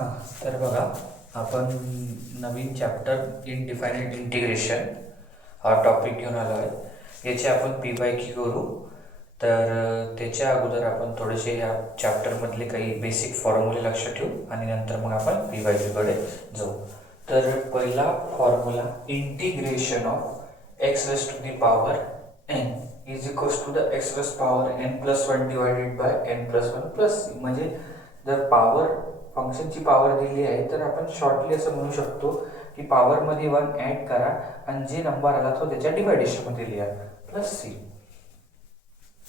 हां, तर बघा आपण नवीन चॅप्टर इनडिफायनाइट इंटिग्रेशन हा टॉपिक घेऊन आलो आहे. याचे आपण पी बाय क्यू करू. तर त्याच्या अगोदर आपण थोडेसे या चॅप्टरमधले काही बेसिक फॉर्म्युले लक्षात ठेवू आणि नंतर मग आपण पी बाय क्यूकडे जाऊ. तर पहिला formula integration of x raise to the power n is equals to the x raise power n plus one divided by n plus one plus c. म्हणजे जर पॉवर फंक्शनची पॉवर दिली आहे तर आपण शॉर्टली असं म्हणू शकतो की पॉवरमध्ये वन ॲड करा आणि जे नंबर आला तो त्याच्या डिवायडेशनमध्ये लिहा plus c.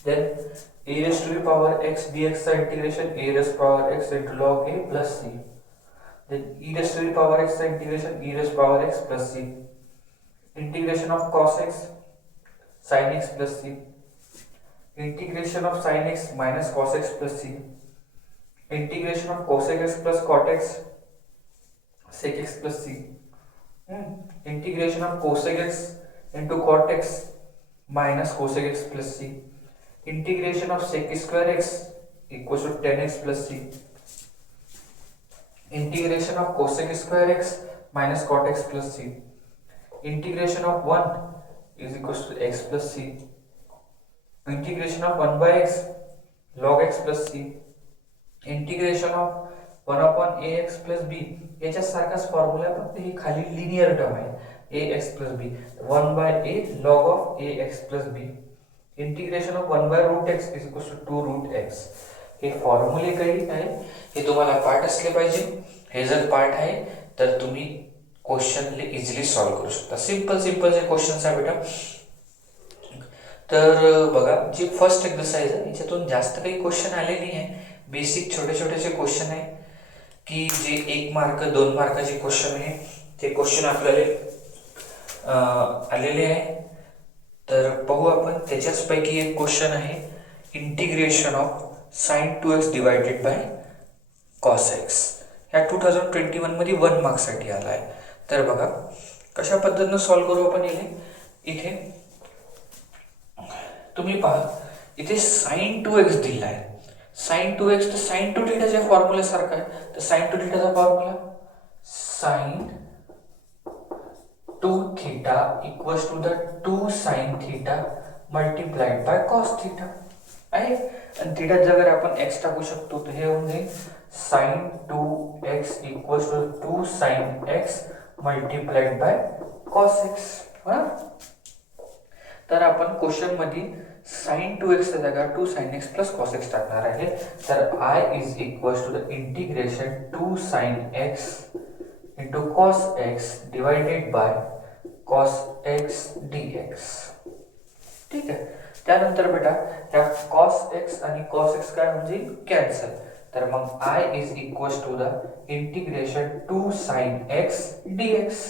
Then a raise to the power x d एक्सचा integration a raise power x into log a plus c. Then e raise to the power एक्सचा integration e raise power x plus c. Integration of cos x sine x plus c. Integration of sine x minus cos x plus c. Integration of cosec x plus cot x sec x plus c. Integration of cosec x into cot x minus cosec x plus c. Integration ऑफ sec square x equals to 10x plus c. Integration of cosec square x minus cot x plus c. Integration ऑफ 1 is equals to x plus c. Integration ऑफ 1 by x log x plus c. Integration of 1 upon a x plus बी याच्या सारखाच formula आहे, फक्त ही खाली linear term आहे a x plus b 1 by a log of a x plus b. Integration of 1 by root x is equal to 2 root x. हे फॉर्म्युले काही आहे, हे तुम्हाला पार्ट असले पाहिजे. हे जर पार्ट आहे तर तुम्ही क्वेश्चनले इझिली सॉल्व्ह करू शकता. सिंपल जे क्वेश्चन्स आहे बेटा. तर बघा जे फर्स्ट एक्सरसाइज आहे याच्यातून जास्त काही क्वेश्चन आले नाही आहे. बेसिक छोटे छोटेसे क्वेश्चन आहे की जे 1 मार्क 2 मार्काचे क्वेश्चन आहे ते क्वेश्चन आपल्याला आलेले आहे. तर पाहू आपण. त्याच्याचपैकी एक क्वेश्चन आहे integration of sign 2x divided by cos x. ह्या 2021 मध्ये 1 मार्क्ससाठी आला आहे. तर बघा कशा पद्धतीनं सॉल्व्ह करू आपण. इथे तुम्ही पहा, इथे साइन 2x दिला आहे. साइन 2x तर साइन टू थीटाच्या फॉर्म्युला सारखा आहे. तर साइन टू थीटाचा formula sine 2 theta equals to the 2 sine theta multiplied by cos theta आहे. आणि थीटा जर आपण x टाकू शकतो तर हे होऊन जाईल sine 2x equals to 2 sine x multiplied by cos x. तर आपण क्वेश्चन मध्ये साइन 2x च्या जागा 2 sin x plus cos x टाकणार आहे. तर I is equals to the integration 2 sin x into cos x divided by cos x dx. ठीक आहे. त्यानंतर बेटा ह्या cos x आणि cos x काय म्हणजे कॅन्सल. तर मग I is equals to the integration 2 sin x dx.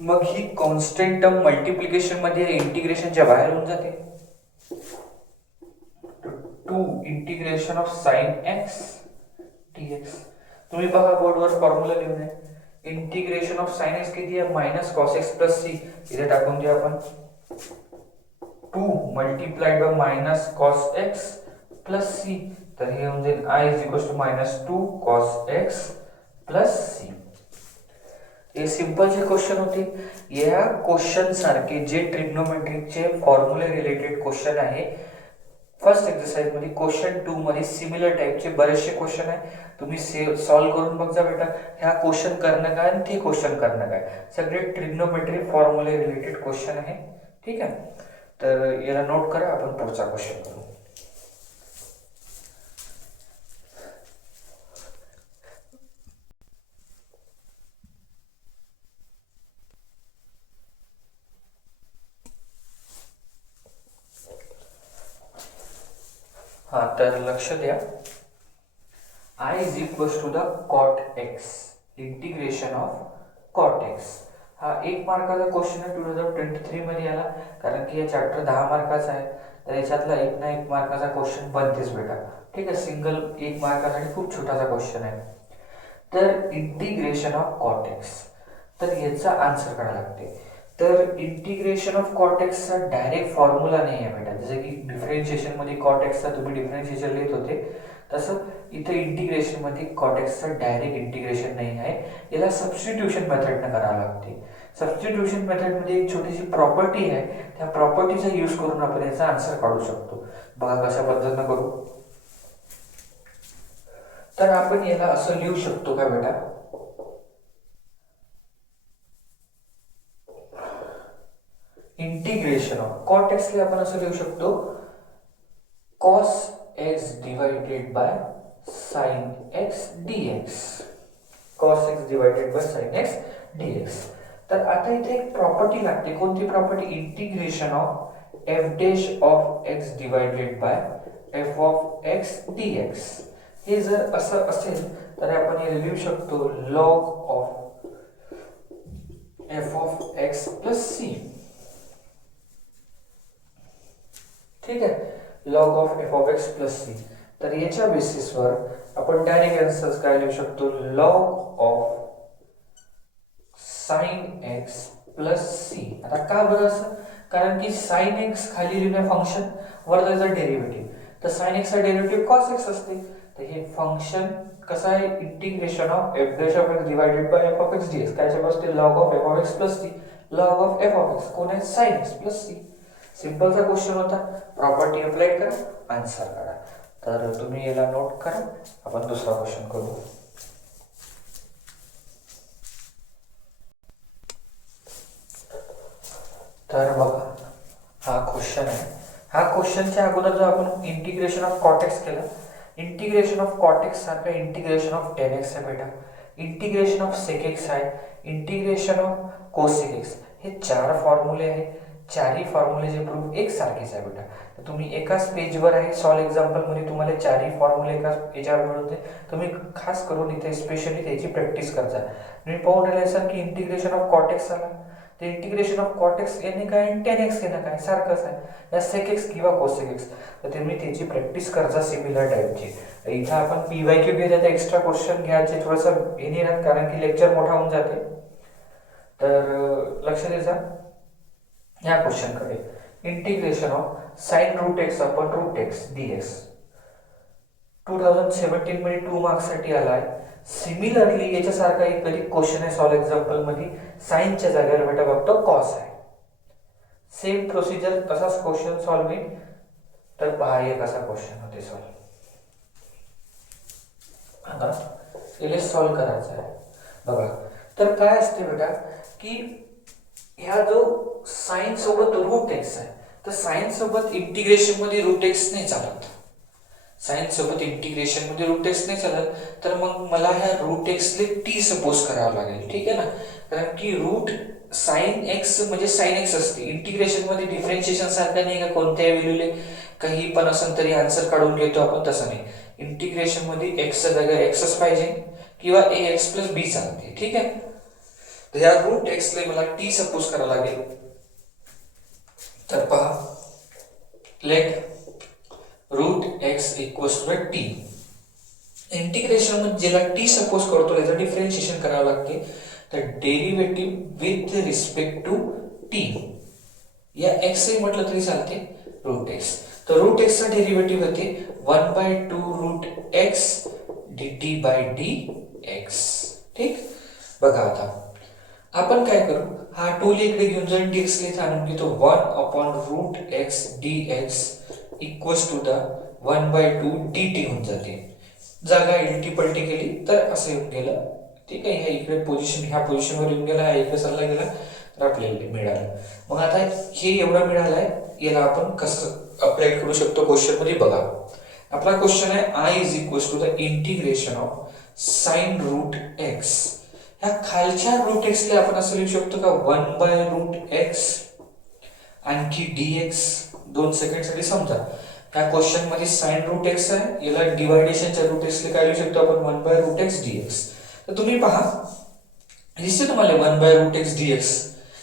मग ही कॉन्स्टंट टर्म मल्टिप्लिकेशन मध्ये इंटिग्रेशनच्या बाहेर होऊन जाते. 2 integration of sign x dx. तुम्ही बघा बोर्डवर फॉर्म्युला लिहून आहे. इंटिग्रेशन ऑफ साइन x किती आहे minus cos x plus c. इथे टाकून द्या आपण 2 multiplied by minus cos x plus c. तर हे होऊन जाईल I is equal to minus 2 cos x plus c. हे सिंपल जे क्वेश्चन होते. या क्वेश्चन सारखे जे ट्रिग्नोमेट्रिकचे फॉर्म्युले रिलेटेड क्वेश्चन आहे फर्स्ट एक्सरसाइज मध्ये, क्वेश्चन 2 मध्ये सिमिलर टाइपचे बरेचसे क्वेश्चन आहे. तुम्ही सॉल्व्ह करून बघा बेटा. ह्या क्वेश्चन करणं काय आणि ते क्वेश्चन करणं काय, सगळे ट्रिग्नोमेट्रिक फॉर्म्युले रिलेटेड क्वेश्चन आहे. ठीक आहे. तर याला नोट करा. आपण पुढचा क्वेश्चन करू. हा, तर लक्ष द्या. I is equals to the cot x integration of cot x. हा 1 मार्काचा क्वेश्चन आहे 2023 मध्ये आला, कारण की हे चॅप्टर 10 मार्काचा आहे. तर याच्यातला एक ना एक मार्काचा क्वेश्चन बनतेच बेटा. ठीक आहे. सिंगल 1 मार्कासाठी खूप छोटासा क्वेश्चन आहे. तर इंटिग्रेशन ऑफ कॉट एक्स, तर याचा आन्सर करायला लागते. तर इंटिग्रेशन ऑफ कॉट एक्सचा डायरेक्ट फॉर्म्युला नाही आहे बेटा. जसं की डिफरेन्शिएशन मध्ये कॉट एक्सचा तुम्ही डिफरेन्शिएशन लिहित होते, तसं इथे इंटिग्रेशन मध्ये कॉटेक्सचं डायरेक्ट इंटिग्रेशन नाही आहे, याला सबस्टिट्यूशन मेथडनं करावं लागते. सबस्टिट्यूशन मेथडमध्ये एक छोटीशी प्रॉपर्टी आहे, त्या प्रॉपर्टीचा यूज करून आपण याचा आन्सर काढू शकतो. बघा कशा पद्धतीनं करू. तर आपण याला असं लिहू शकतो का बेटा, इंटिग्रेशन ऑफ कॉट एक्सला आपण असं लिहू शकतो, cos x divided by sine x dx. Cos x divided by sine x dx. तर आता इथे एक प्रॉपर्टी लागते. कोणती property? Integration of f dash of x divided by f of x dx. हे जर असं असेल तर आपण हे लिहू शकतो log of f of x plus c. ठीक आहे, log of f of x plus c. तर याच्या बेसिसवर आपण डायरेक्ट आन्सर काय लिहू शकतो, log of sine x plus c. आता का बरं असं? कारण की साइन एक्स खाली लिहिलं फंक्शन, वर त्याचा डेरिव्हेटिव्ह. तर साइन एक्स चा डेरिव्हेटिव्ह कॉस एक्स असते. तर हे फंक्शन कसं आहे, integration of f dash of x divided by f of x dx. कायच्या बसते, log of f of x plus c. Log of f of x कोण आहे, साइन एक्स प्लस सी. सिंपलचा क्वेश्चन होता, प्रॉपर्टी अप्लाय करा, answer करा. तर तुम्ही याला नोट करा, आपण दुसरा क्वेश्चन करू. तर बघा हा क्वेश्चन आहे. हा क्वेश्चनच्या अगोदर जो आपण इंटिग्रेशन ऑफ कॉट एक्स केलं, इंटिग्रेशन ऑफ कॉट एक्स सारखं इंटिग्रेशन ऑफ टेन एक्स आहे बेटा, इंटिग्रेशन ऑफ सेक एक्स आहे, इंटिग्रेशन ऑफ कोसेक एक्स. हे चार फॉर्म्युले आहेत. चारही फॉर्म्युलेचे प्रूफ एक सारखेच आहे बेटा. तर तुम्ही एकाच पेजवर आहे, सॉल्व एक्झाम्पल मध्ये तुम्हाला चारही फॉर्म्युले एकाच याच्यावर मिळवते. तुम्ही खास करून इथे स्पेशली त्याची प्रॅक्टिस करता. तुम्ही पाहून राहिले सर की इंटिग्रेशन ऑफ कॉट एक्स आला, ते इंटिग्रेशन ऑफ कॉट एक्स याने काय आणि टेन एक्स याने काय सारखंच आहे, या सेक एक्स किंवा कोसेक एक्स. तर तुम्ही त्याची प्रॅक्टिस करता सिमिलर टाईपची. इथं आपण PYQ घेत एक्स्ट्रा क्वेश्चन घ्यायचे थोडंसं हे नाही राहत, कारण की लेक्चर मोठा होऊन जाते. तर लक्ष द्यायचा या क्वेश्चनकडे. Integration of sine root x upon root x dx 2017 मध्ये 2 मार्क्स साठी आलाय. सिमिलरली याच्यासारखा एक कधी क्वेश्चन आहे सॉल्व एक्झाम्पल मध्ये, साइनच्या जागेवर बेटा फक्त कॉस आहे. सेम प्रोसिजर तसाच क्वेश्चन सॉल्व होईल. तर पहा एक असा क्वेश्चन होते सॉल्व. आता याला सॉल्व करायचं आहे. बघा तर काय असते बेटा की ह्या जो साइन सोबत रूट एक्स आहे, तर साइन सोबत इंटिग्रेशन मध्ये रूट एक्स नाही चालत. साइन सोबत इंटिग्रेशन मध्ये रूट एक्स नाही चालत. तर मग मला ह्या रूट एक्सले टी सपोज करावं लागेल. ठीक आहे ना, कारण की रूट साइन एक्स म्हणजे साइन एक्स असते. इंटिग्रेशन मध्ये डिफरन्शिएशन सारखं नाही का कोणत्याही व्हॅल्यूले काही पण असेल तरी आन्सर काढून घेतो आपण, तसं नाही. इंटिग्रेशन मध्ये एक्सच्या जागा एक्सच पाहिजे किंवा ए एक्स प्लस बी चालते. ठीक आहे, तर या रूट एक्सले मला टी सपोज करावं लागेल. तर पहा, let root x equals to t. Integration मध्ये ज्याला टी सपोज करतो त्याचं डिफरन्शिएशन करावं लागते. तर derivative with respect to t, या एक्स म्हटलं तरी चालते, रूट एक्स. तर रूट एक्सचा डेरिव्हेटिव्ह होते 1/2 root x dt by d x. ठीक, बघा आता आपण काय करू, हा टूल इकडे घेऊन जाऊन dx ले आणून घेतो. 1 root x dx equals to the 1/2 dt होऊन जाते. जागा इल्टी पलटी केली तर असं येऊन गेलं. ठीक आहे, ह्या इकडे पोझिशन ह्या पोझिशनवर येऊन गेला, ह्या इकडे चालला गेला, तर आपल्याला मिळालं. मग आता हे एवढं मिळालंय, याला आपण कसं अप्लाय करू शकतो क्वेश्चन मध्ये बघा. आपला क्वेश्चन आहे I is equals to the integration of sine root x. ह्या खालच्या रूट एक्सला आपण असं लिहू शकतो का 1/√x आणखी dx. 2 सेकंड साठी समजा ह्या क्वेश्चन मध्ये साइन रूट एक्स आहे, याला डिवायडेशनच्या रूट एक्सला काय लिहू शकतो आपण 1/√x dx. तर तुम्ही पहा दिसते तुम्हाला 1/√x dx.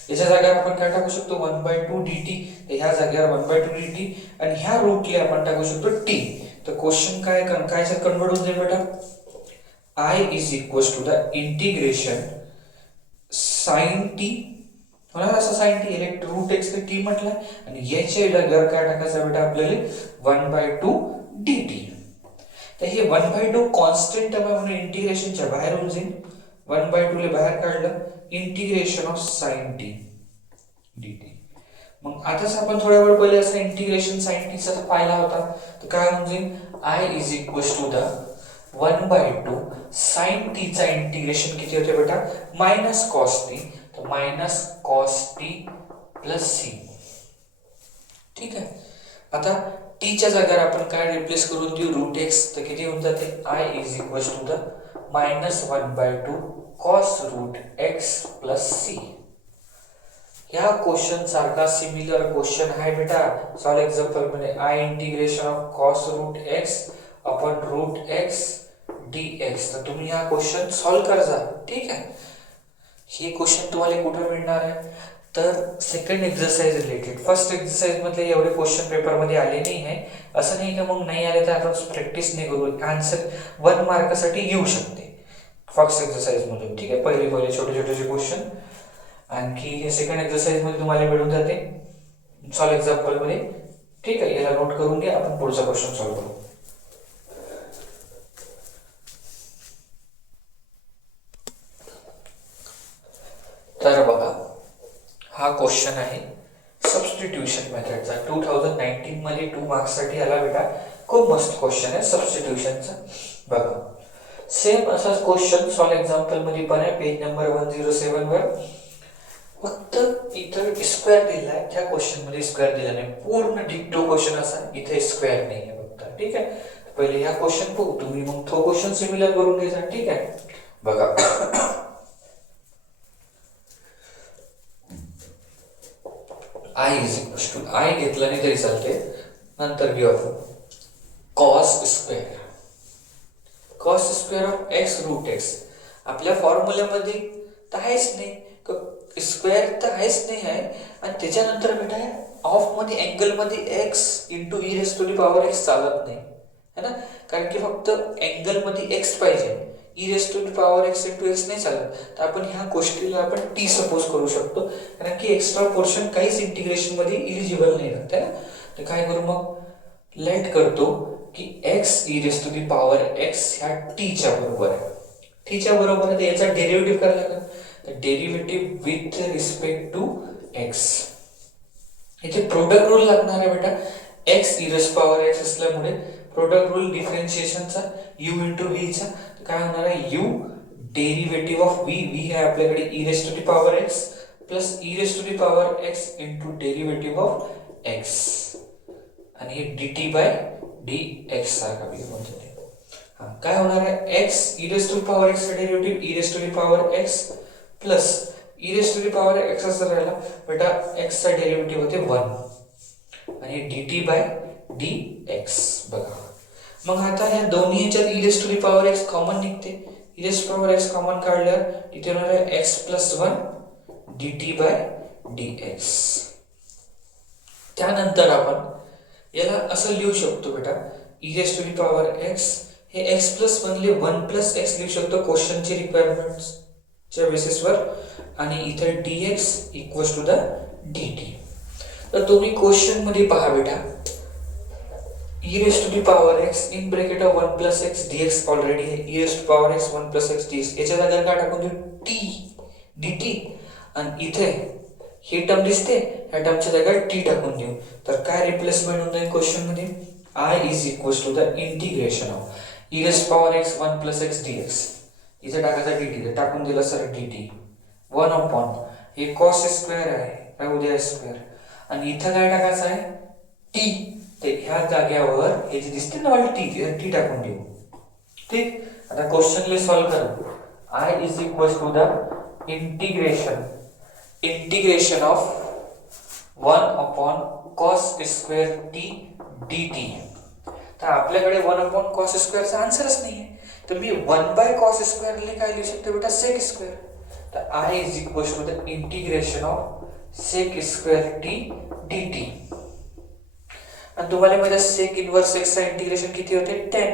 याच्या जागेवर आपण काय टाकू शकतो 1/2 dt. ह्या जागेवर 1/2 dt आणि ह्या रूटला आपण टाकू शकतो t. तर क्वेश्चन काय कन्वर्ट होऊन जाईल बेटा, I is equals to the integration sin t. होणार असं sin t, इलेक्ट रूट एक्स ने t म्हटलं आणि याच्या जागेवर काय टाकायचं बेटा आपल्याला 1/2 dt. तर हे 1/2 कॉन्स्टंट टर्म आहे म्हणून इंटिग्रेशनच्या बाहेर होऊन जाईल. 1/2 ले बाहेर काढलं, integration of sign T dt. मग आताच आपण थोड्या वेळ पहिले असं इंटिग्रेशन साइन टी चा पाहिला होता. तर काय होऊन जाईल, I is equal to the 1/2 sine t चा इंटिग्रेशन किती होते बेटा, मायनस कॉस टी. तर minus cos t plus c. ठीक आहे. आता टी च्या जागेवर आपण काय रिप्लेस करून देऊ, रूट एक्स. तर किती होऊन जाते, I is equal to the minus 1/2 cos root x plus c. या क्वेश्चन सारखा सिमिलर क्वेश्चन आहे बेटा सॉल्व एक्झाम्पल मध्ये. I integration of cos root x upon root x dx. तर तुम्ही हा क्वेश्चन सॉल्व करजा. ठीक आहे. हे क्वेश्चन तुम्हाला कुठे मिळणार आहे, तर second exercise related. First exercise मधले एवढे क्वेश्चन पेपर मध्ये आले नाही आहे. असं नाही की मग नाही आले तर आपण प्रॅक्टिस नाही करू, आन्सर 1 मार्कासाठी घेऊ शकते फर्स्ट एक्सरसाइज मधून. ठीक आहे. पहिले छोटे छोटे क्वेश्चन आणखी हे सेकंड एक्सरसाइज मध्ये तुम्हाला मिळून जाते सॉल्व एक्झाम्पल मध्ये. ठीक आहे. याला नोट करून घ्या, आपण पुढचा क्वेश्चन सॉल्व करू. तर बघा, हा क्वेश्चन आहे सबस्टिट्यूशन मेथडचा. 2019 मध्ये 2 मार्क्स साठी आला बेटा. खूप मस्त क्वेश्चन आहे सबस्टिट्यूशनचा. बघा, सेम असाच क्वेश्चन सॉल्व एक्झाम्पल मध्ये पण आहे, पेज नंबर 107 वर. फक्त इथं स्क्वेअर दिलाय, त्या क्वेश्चन मध्ये स्क्वेअर दिला नाही. पूर्ण डिक्टो क्वेश्चन असा, इथे स्क्वेअर नाही आहे फक्त. ठीक आहे. पहिले या क्वेश्चन बघू, तुम्ही मग तो क्वेश्चन सिमिलर करून घ्यायचा. ठीक आहे. बघा, I is equal to, I घेतला नाही तरी चालते, नंतर घेऊ आपण cos square. Cos square of x root x. आपल्या फॉर्म्युल्यामध्ये तर आहेच नाही, स्क्वेअर तर आहेच नाही आहे. आणि त्याच्यानंतर बेटा ऑफ मध्ये अँगल मध्ये x into e raise to the power x चालत नाही है ना, कारण की फक्त अँगल मध्ये एक्स पाहिजे, e raise to the power x into x नाही चालत. तर आपण ह्या गोष्टीला आपण टी सपोज करू शकतो, कारण की एक्स्ट्रा पोर्शन काहीच इंटिग्रेशन मध्ये इलिजिबल नाही राहत है ना. तर काय करू मग, लेट करतो की x e raise to the power x ह्या टी च्या बरोबर आहे. टी च्या बरोबर आहे, तर याचा डेरिव्हेटिव्ह करायला लागेल. Derivative with respect to x. इथे प्रोडक्ट रूल लागणार आहे बेटा. X e raise power x असल्यामुळे प्रोडक्ट रूल डिफरन्शिएशनचा यू इंटू व्ही चा काय होणार आहे, u derivative of v. V आहे आपल्याकडे e raise to the power x plus e raise to the power x into derivative of x. आणि हे dt बाय dx सारखा बी होते. काय होणार आहे, x e raise to the power x चा derivative e raise to the power x plus e raise to the power x असं राहिला बेटा, एक्स चा डेरिव्हेटिव्ह होते 1 आणि dt बाय dx. बघा, मग आता ह्या दोन्ही ह्याच्यात e raise to the power x common निघते. E raise to power x common काढल्यावर इथे होणार आहे x plus 1 dt by dx. त्यानंतर आपण याला असं लिहू शकतो बेटा, e raise to the power x हे x प्लस 1 ले 1 प्लस x लिहू शकतो क्वेश्चनची रिक्वायरमेंट्स च्या बेसिसवर. आणि इथे dx equals to the dt. तर तुम्ही क्वेश्चन मध्ये पहा बेटा, e raise to the power x in bracket of 1 plus x dx already आहे. e raise to power x 1 plus x dx याच्या जागेवर काय टाकून देऊ, t dt. आणि इथे ही टर्म दिसते, ह्या टर्मच्या जागेवर t टाकून देऊ. तर काय रिप्लेसमेंट होतं आहे क्वेश्चन मध्ये, i is equals to the integration of e raise to power x 1 plus x dx. इथे टाकायचा dt, टाकून दिला सर dt 1 अपॉन हे कॉस स्क्वेअर आहे, राहू द्या स्क्वेअर. आणि इथं काय टाकायचं आहे, t. ते ह्या जागेवर हे जे दिसते ना मला टी टाकून देऊ. ठीक. आता क्वेश्चनले सॉल्व करा. i is equal to the integration of 1 upon cos square t dt. तर आपल्याकडे 1 अपॉन कॉस स्क्वेअरचा आन्सरच नाही आहे, तर मी 1 बाय कॉस स्क्वेअर ले काय लिहू शकतो बेटा, सेक स्क्वेअर. तर i is equal to the integration of sec square t dt. आणि तुम्हाला माहिती आहे सेक इनवर्स x चा इंटिग्रेशन किती होते, tan.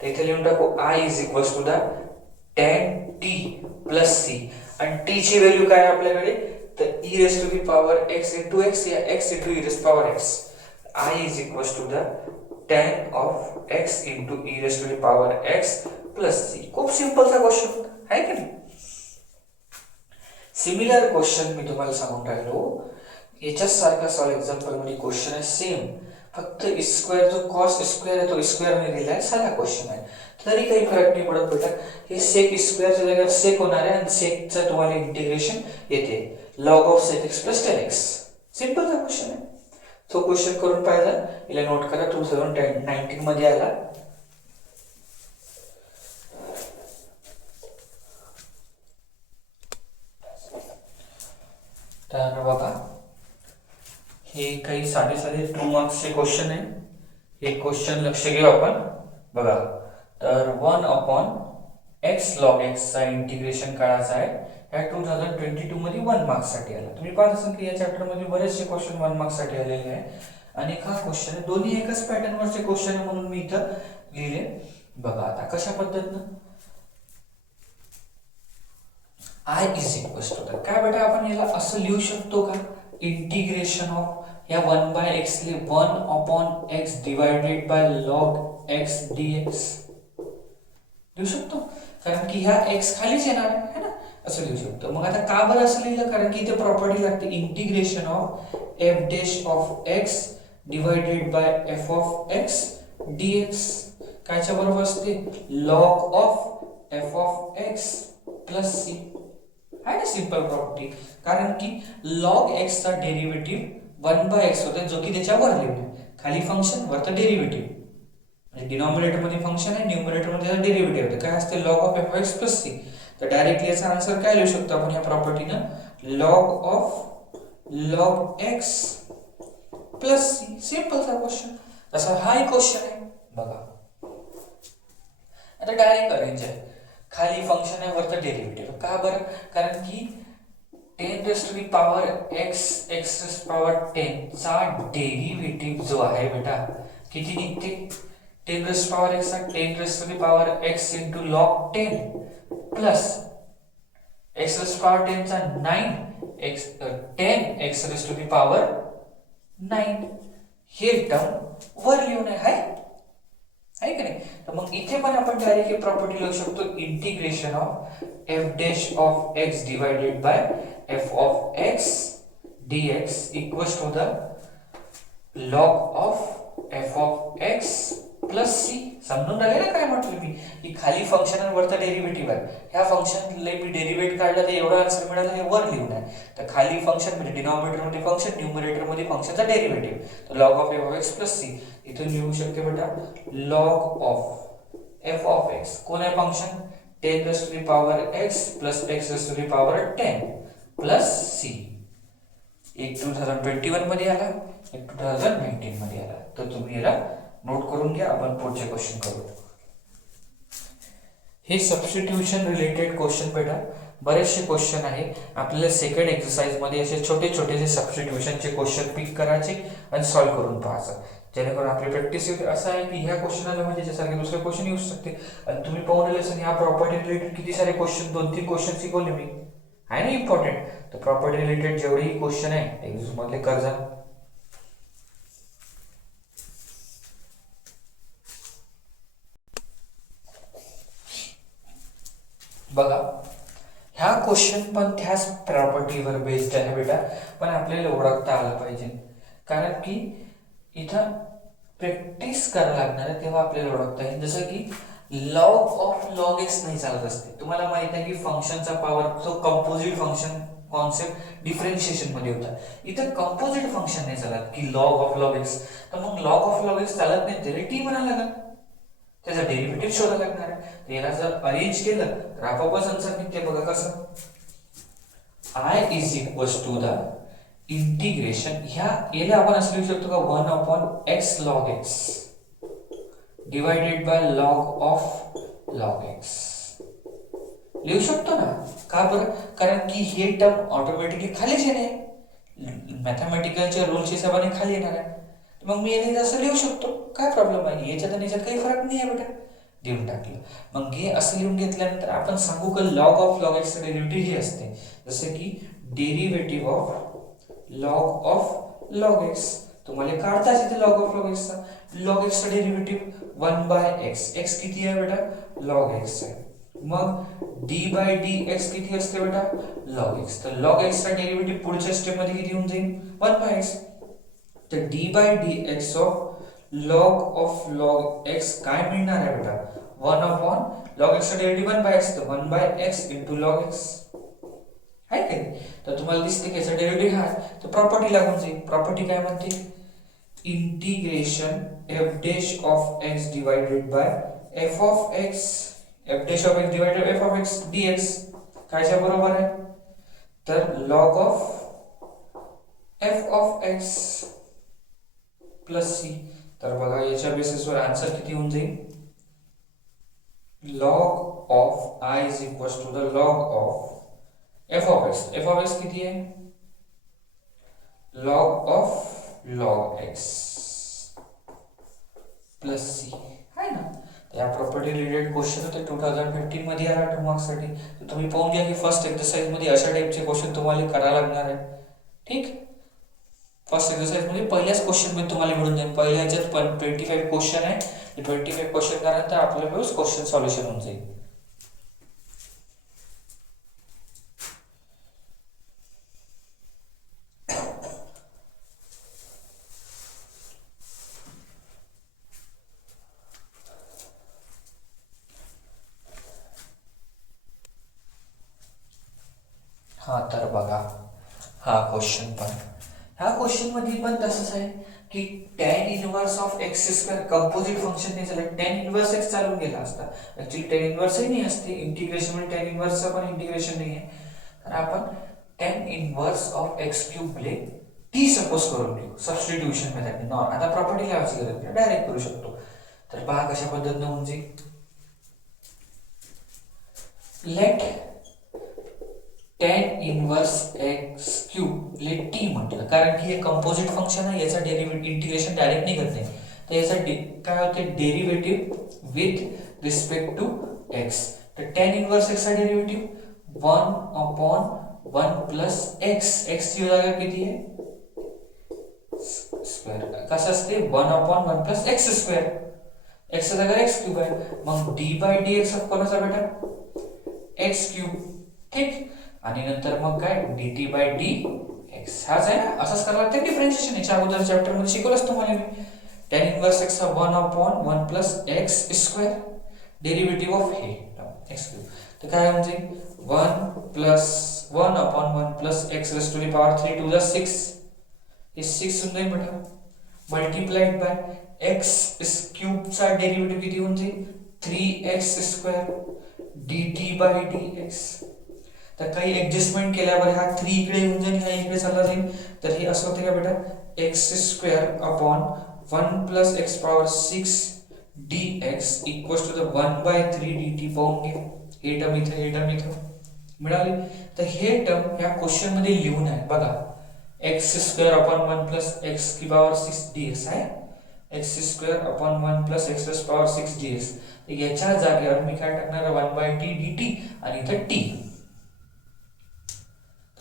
तर इथे लिहून टाकू i is equal to the tan t plus c. आणि t ची व्हॅल्यू काय आहे आपल्याकडे, तर e raise to the power x into x या x into e raise power x. i is equal to the tan of x into e raise to the power x plus c. खूप सिंपलचा question आहे की नाही. Similar question मी तुम्हाला सांगून राहिलो, याच्याच सारखा solve example मध्ये क्वेश्चन आहे सेम, फक्त स्क्वेअर जो कॉस स्क्वेअर आहे तो स्क्वेअर ने दिलाय, साधा क्वेश्चन आहे, तरी काही फरक नाही पडत बेटा. हे सेक स्क्वेअरच्या जागेवर सेक होणार आहे आणि सेकचं तुम्हाला इंटिग्रेशन येते log of sec x plus tan x. सिंपलचा क्वेश्चन आहे, तो क्वेश्चन करून पाहिला. याला नोट करा, 2019 मध्ये आला. तर बघा, हे काही साधे साधे 2 मार्क्सचे क्वेश्चन आहे. हे क्वेश्चन लक्ष घेऊ आपण. बघा, तर 1 अपॉन एक्स लॉग एक्स चा इंटिग्रेशन काढायचा आहे. या 2022 मध्ये 1 मार्क्स साठी आला. तुम्ही पाहत असाल की या चॅप्टर मध्ये बरेचसे क्वेश्चन 1 मार्क्स साठी आलेले आहे आणि हा क्वेश्चन आहे, दोन्ही एकाच पॅटर्न वरचे क्वेश्चन आहे म्हणून मी इथं लिहिले. बघा आता कशा पद्धतीनं I is equals to the, काय बेटा आपण याला असं लिहू शकतो का, इंटिग्रेशन ऑफ या 1 बाय एक्स ले 1 upon x divided by log x dx लिहू शकतो, कारण की ह्या x खालीच येणार आहे ना, असं लिहू शकतो. मग आता का बरं असं लिहिलं, कारण की इथे प्रॉपर्टी लागते integration of f dash of x divided by f of x dx, कायच्या बरोबर असते, log of f of x plus c. आहे ना सिंपल प्रॉपर्टी, कारण की log x चा डेरिव्हेटिव्ह 1 बाय x होता, जो की त्याच्यावर लिहिलं, खाली फंक्शन वरती डेरिव्हेटिव्ह, म्हणजे डिनॉमिनेटर मध्ये फंक्शन आहे, न्यूमरेटर मध्ये त्याचा डेरिव्हेटिव्ह होतं, काय असते log of f x plus c. तर डायरेक्टली याचा आन्सर काय लिहू शकतो आपण या प्रॉपर्टीनं, log of log x plus c. सिंपलचा क्वेश्चन, तसा हा एक क्वेश्चन आहे. बघा आता डायरेक्ट अरेंज आहे, खाली फंक्शन आहे वरती डेरिव्हेटिव्ह. का बरं, कारण की 10 raise to the power x x raise power 10 चा डेरिव्हेटिव्ह जो आहे बेटा किती निघते, 10 रेस पॉवर x चा 10 raise to the power x into log 10 plus x raise power 10 चा 10 x raise to the power 9. हे टर्म वर लिहून आहे की नाही. तर मग इथे पण आपण डायरेक्ट ही प्रॉपर्टी लिहू शकतो, integration of f dash of x divided by f of x dx equals to the log of f of x plus c. समजून आले ना काय म्हटलं मी, की खाली फंक्शन आणि वरचा डेरिव्हेटिव्ह आहे. ह्या फंक्शन ला मी डेरिव्हेट काढला तर एवढा आन्सर मिळाला, हे वर लिहून आहे. तर खाली फंक्शन म्हणजे डिनॉमिनेटर मध्ये फंक्शन, न्यूमरेटर मध्ये फंक्शनचा डेरिव्हेटिव्ह, तर log of f of x plus c. इथून लिहू शकते बेटा log of f of x, कोण आहे function, 10 raise to the power x plus x raise to the power 10 plus c. एक 2021 मध्ये आला, एक 2019 मध्ये आला. तर तुम्ही याला नोट करून घ्या, आपण पुढचे क्वेश्चन करू. हे सबस्टिट्यूशन रिलेटेड क्वेश्चन बेटा बरेचसे क्वेश्चन आहे. आपल्याला सेकंड एक्सरसाइज मध्ये असे छोटे छोटे सबस्टिट्यूशनचे क्वेश्चन पिक करायचे आणि सॉल्व्ह करून पाहायचं, जेणेकरून आपली प्रॅक्टिस होते. असं आहे की ह्या क्वेश्चनला म्हणजे त्याच्यासारखे दुसरे क्वेश्चन येऊ शकते. आणि तुम्ही पाहून आले ह्या प्रॉपर्टी रिलेटेड किती सारे क्वेश्चन, 2-3 क्वेश्चन शिकवले मी, आहे ना इम्पॉर्टंट. तर प्रॉपर्टी रिलेटेड जेवढेही क्वेश्चन आहे एक्झाम मधले कर्जा. बघा ह्या क्वेश्चन पण त्याच प्रॉपर्टीवर बेस्ड आहे बेटा, पण आपल्याला ओळखता आलं पाहिजे, कारण की इथं प्रॅक्टिस करायला लागणार आहे तेव्हा आपल्याला ओळखता येईल. जसं की लॉग ऑफ लॉग एक्स नाही चालत असते. तुम्हाला माहित आहे की फंक्शनचा पॉवर जो कंपोजिट फंक्शन कॉन्सेप्ट डिफरेन्शिएशन मध्ये होता, इथं कंपोजिट फंक्शन नाही चालत की लॉग ऑफ लॉग एक्स. तर मग लॉग ऑफ लॉग एक्स चालत नाही, त्याला टी म्हणायला लागेल, त्याचा डेरिव्हेटिव्ह शोधायला लागणार आहे. याला जर अरेंज केलं तर आपोआपच आन्सर निघते. बघा कसं, I is equals to the integration, ह्या याला आपण असं लिहू शकतो का 1 upon x log x divided by log of log x लिहू शकतो ना. का बरं, कारण की हे टर्म ऑटोमॅटिकली खालीच येणार, मॅथमॅटिकलच्या रूल्स हिशोबाने खाली येणार आहे. मग मी याला असं लिहू शकतो, काय प्रॉब्लेम आहे, याच्यात आणि याच्यात काही फरक नाही आहे बेटा, लिहून टाकलं. मग हे असं लिहून घेतल्यानंतर आपण सांगू का log of log x derivative हे असते, जसं की derivative of log of log x. तुम्हाला काढताच येते लॉग ऑफ लॉग एक्सचा, लॉग एक्सचा डेरिव्हेटिव्ह 1/x, x किती आहे बेटा, लॉग x आहे. मग d/dx किती असते बेटा, लॉग x. तर लॉग x चा डेरिव्हेटिव्ह पुढच्या स्टेप मध्ये किती होऊन जाईल, 1/x. तर d/dx ऑफ log x काय मिळणार आहे बेटा, 1 अपॉन log x चा डेरिव्हेटिव्ह 1/x, तर 1/x इंटू log x आहे का नाही. तर तुम्हाला दिसते की याचा डेरिव्हेटिव्ह हा, तर प्रॉपर्टी लागून जाईल. प्रॉपर्टी काय म्हणते, integration f dash of x divided by f of x, f dash of x divided by f of x dx कायच्या बरोबर आहे, तर log of f of x plus c. तर बघा याच्या बेसिसवर आन्सर किती होऊन जाईल, log of I is equal to the log of f of x. f of x किती आहे, log of log x plus c आहे ना. या प्रॉपर्टी रिलेटेड क्वेश्चन होते 2015 मध्ये आला 2 मार्क्स साठी. तर तुम्ही पाहून घ्या की फर्स्ट एक्सरसाइज मध्ये अशा टाइपचे क्वेश्चन तुम्हाला करायला लागणार आहे. ठीक, फर्स्ट एक्सरसाइज मध्ये पहिल्याच क्वेश्चन मध्ये तुम्हाला मिळून जाईल. पहिल्या ह्याच्यात 25 क्वेश्चन आहे. 25 क्वेश्चन करायनंतर आपल्याला रोज क्वेश्चन सॉल्युशन होऊन जाईल. हा तर बघा हा क्वेश्चन पण, ह्या क्वेश्चन मध्ये पण तसंच आहे की tan inverse of x square composite function ने झालं, tan इनवर्स x चालून गेला असता. ऍक्च्युअली tan इनवर्स ही नाही असते इंटिग्रेशन मध्ये, tan इनवर्सचं पण इंटिग्रेशन नाही आहे. तर आपण tan inverse of x cube ले t सपोज करून घेऊ सबस्टिट्यूशन मेथड ने. आता प्रॉपर्टी लावायची गरज नाही, डायरेक्ट करू शकतो. तर पहा कशा पद्धतीने होऊन जाईल. Let tan inverse x cube ले t म्हटलं, कारण की हे कंपोजिट फंक्शन आहे, याचा डेरिव्हेटिव्ह इंटिग्रेशन डायरेक्ट निघत नाही. तर याचा काय होते, derivative with respect to x. तर tan इनवर्स x चा derivative 1 upon 1 plus x, x ची जागा किती आहे, स्क्वेअर. कसं असते, 1 upon 1 plus x square, x चा जागा x क्यूब आहे. मग d/dx ऑफ कोणाचा बेटा, x क्यूब. ठीक, आणि नंतर मग काय dt/dx हाच आहे ना, असंच करावं लागतं डिफरन्शिएशन. याच्या अगोदर चॅप्टर मध्ये शिकवलंच तुम्हाला मी. tan इनवर्स x चा 1 upon 1 plus x square, derivative of हे x क्यूब. तर काय म्हणजे 1 plus 1 upon 1 plus x raise to the power 3 to the 6, हे 6 होऊन जाईल बेटा, मल्टिप्लाइड बाय x क्यूब चा डेरिव्हेटिव्ह किती होऊन जाईल, 3x स्क्वेअर dt/dx. तर काही ऍडजस्टमेंट केल्यावर हा 3 इकडे येऊन जाईल, हा इकडे चालला जाईल. तर हे असं होते का बेटा, x square upon 1 plus x power 6 dx equals to the 1/3 dt. पाहून घ्या, हे टर्म इथे, हे टर्म इथे मिळाली. तर हे टर्म ह्या क्वेश्चन मध्ये लिहून आहे बघा, x square upon 1 plus x की पॉवर 6 dx आहे, x square upon 1 plus x plus power 6 dx. तर याच्या जागेवर मी काय टाकणार, 1/t dt आणि इथे t.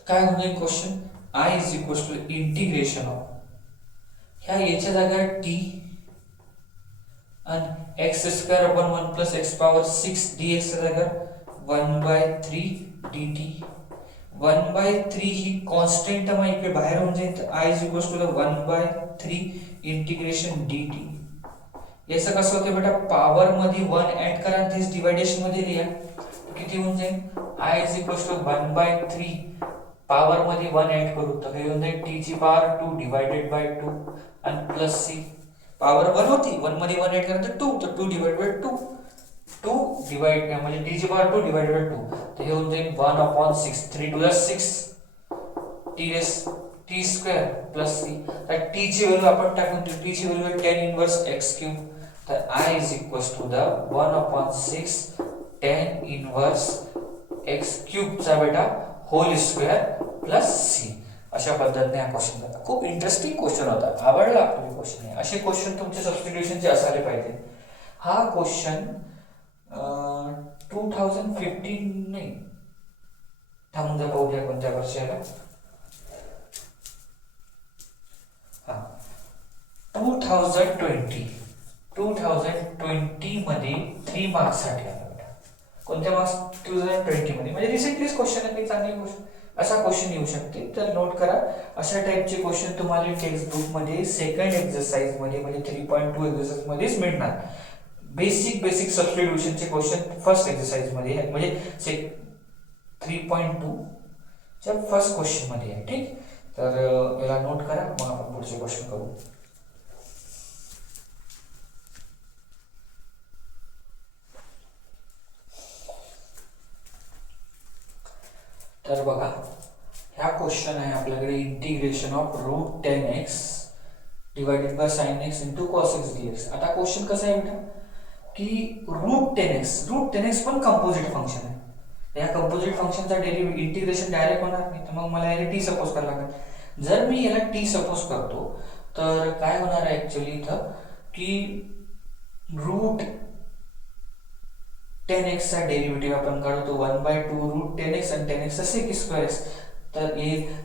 काय होईल question, I is equal to integration of ह्या याच्या जागा t आणि x square upon 1 plus x power 6 dx च्या जागा 1/3 dt. 1/3 ही कॉन्स्टंट टर्म इकडे बाहेर होऊन जाईल. तर I is equal to the 1/3 integration dt. याचं कसं होतं बेटा, पॉवर मध्ये 1 ऍड करा आणि तेच डिवायडेशन मध्ये लिहा. किती होऊन जाईल, I is equal to 1/3 power मध्ये 1 ऍड करू, तर हे होऊन जाईल t ची पॉवर 2 डिवाइडेड बाय 2 आणि प्लस c. पॉवर 1 होती, 1 मध्ये 1 ऍड करा तर 2, तर 2 डिवाइडेड बाय 2, 2 डिवाइड म्हणजे t ची पॉवर 2 डिवाइडेड बाय 2. तर हे होऊन जाईल 1/6, 3 to the 6 t square plus c. तर t ची व्हॅल्यू आपण टाकून देऊ, t ची value tan inverse x cube. तर I is equal to the 1/6 tan inverse x cube चा बेटा होल स्क्वेअर प्लस c. अशा पद्धतीने हा क्वेश्चन होता. खूप इंटरेस्टिंग क्वेश्चन होता, आवडला आपल्याला क्वेश्चन. असे क्वेश्चन तुमचे सबस्टिट्यूशनचे असायला पाहिजे. हा क्वेश्चन 2015 नाही, थांबून जा पाहूया कोणत्या वर्षाला. हा 2020 मध्ये 3 मार्क्ससाठी आला बेटा. कोणत्या मार्क्स? 2020 मध्ये, म्हणजे रिसेंटलीच क्वेश्चन आहे, काही चांगली गोष्ट. असा क्वेश्चन येऊ शकते, तर नोट करा. अशा टाइपचे क्वेश्चन तुम्हाला टेक्स्ट बुक मध्ये सेकंड एक्सरसाइज मध्ये म्हणजे 3.2 एक्सरसाइज मध्येच मिळणार. बेसिक सबस्टिट्यूशनचे क्वेश्चन फर्स्ट एक्सरसाइज मध्ये आहे, म्हणजे 3.2 च्या फर्स्ट क्वेश्चन मध्ये आहे. ठीक, तर याला नोट करा, मग आपण पुढचे क्वेश्चन करू. तर बघा, ह्या क्वेश्चन आहे आपल्याकडे integration of √10x divided by sin x into cos x dx. आता क्वेश्चन कसा आहे बेटा की √10x पण कंपोजिट फंक्शन आहे. या कंपोजिट फंक्शनचा डेरिव्हेटिव्ह इंटिग्रेशन डायरेक्ट होणार नाही, तर मग मला याला t सपोज करायला लागेल. जर मी याला t सपोज करतो तर काय होणार आहे ऍक्च्युअली इथं की √10x चा डेरिव्हेटिव्ह आपण काढतो 1/2 √10x आणि 10x sec²x.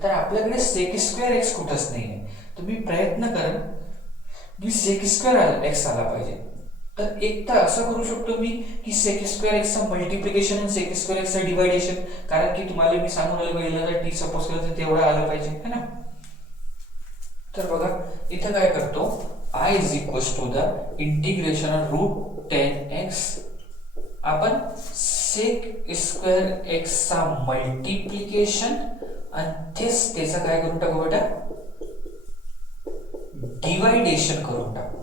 तर आपल्याकडे sec²x कुठंच नाही आहे, तर मी प्रयत्न करेन की sec²x आला पाहिजे. तर एक तर असं करू शकतो मी की sec²x चा मल्टिप्लिकेशन आणि sec²x चा डिवायडेशन, कारण की तुम्हाला मी सांगून आलो पहिला जर t सपोज केलं तर तेवढं आलं पाहिजे है ना. तर बघा इथं काय करतो, I is equals to the integration of √10x आपण sec²x चा मल्टिप्लिकेशन आणि तेच त्याचं काय करून टाकू बेटा, डिवायडेशन करून टाकू.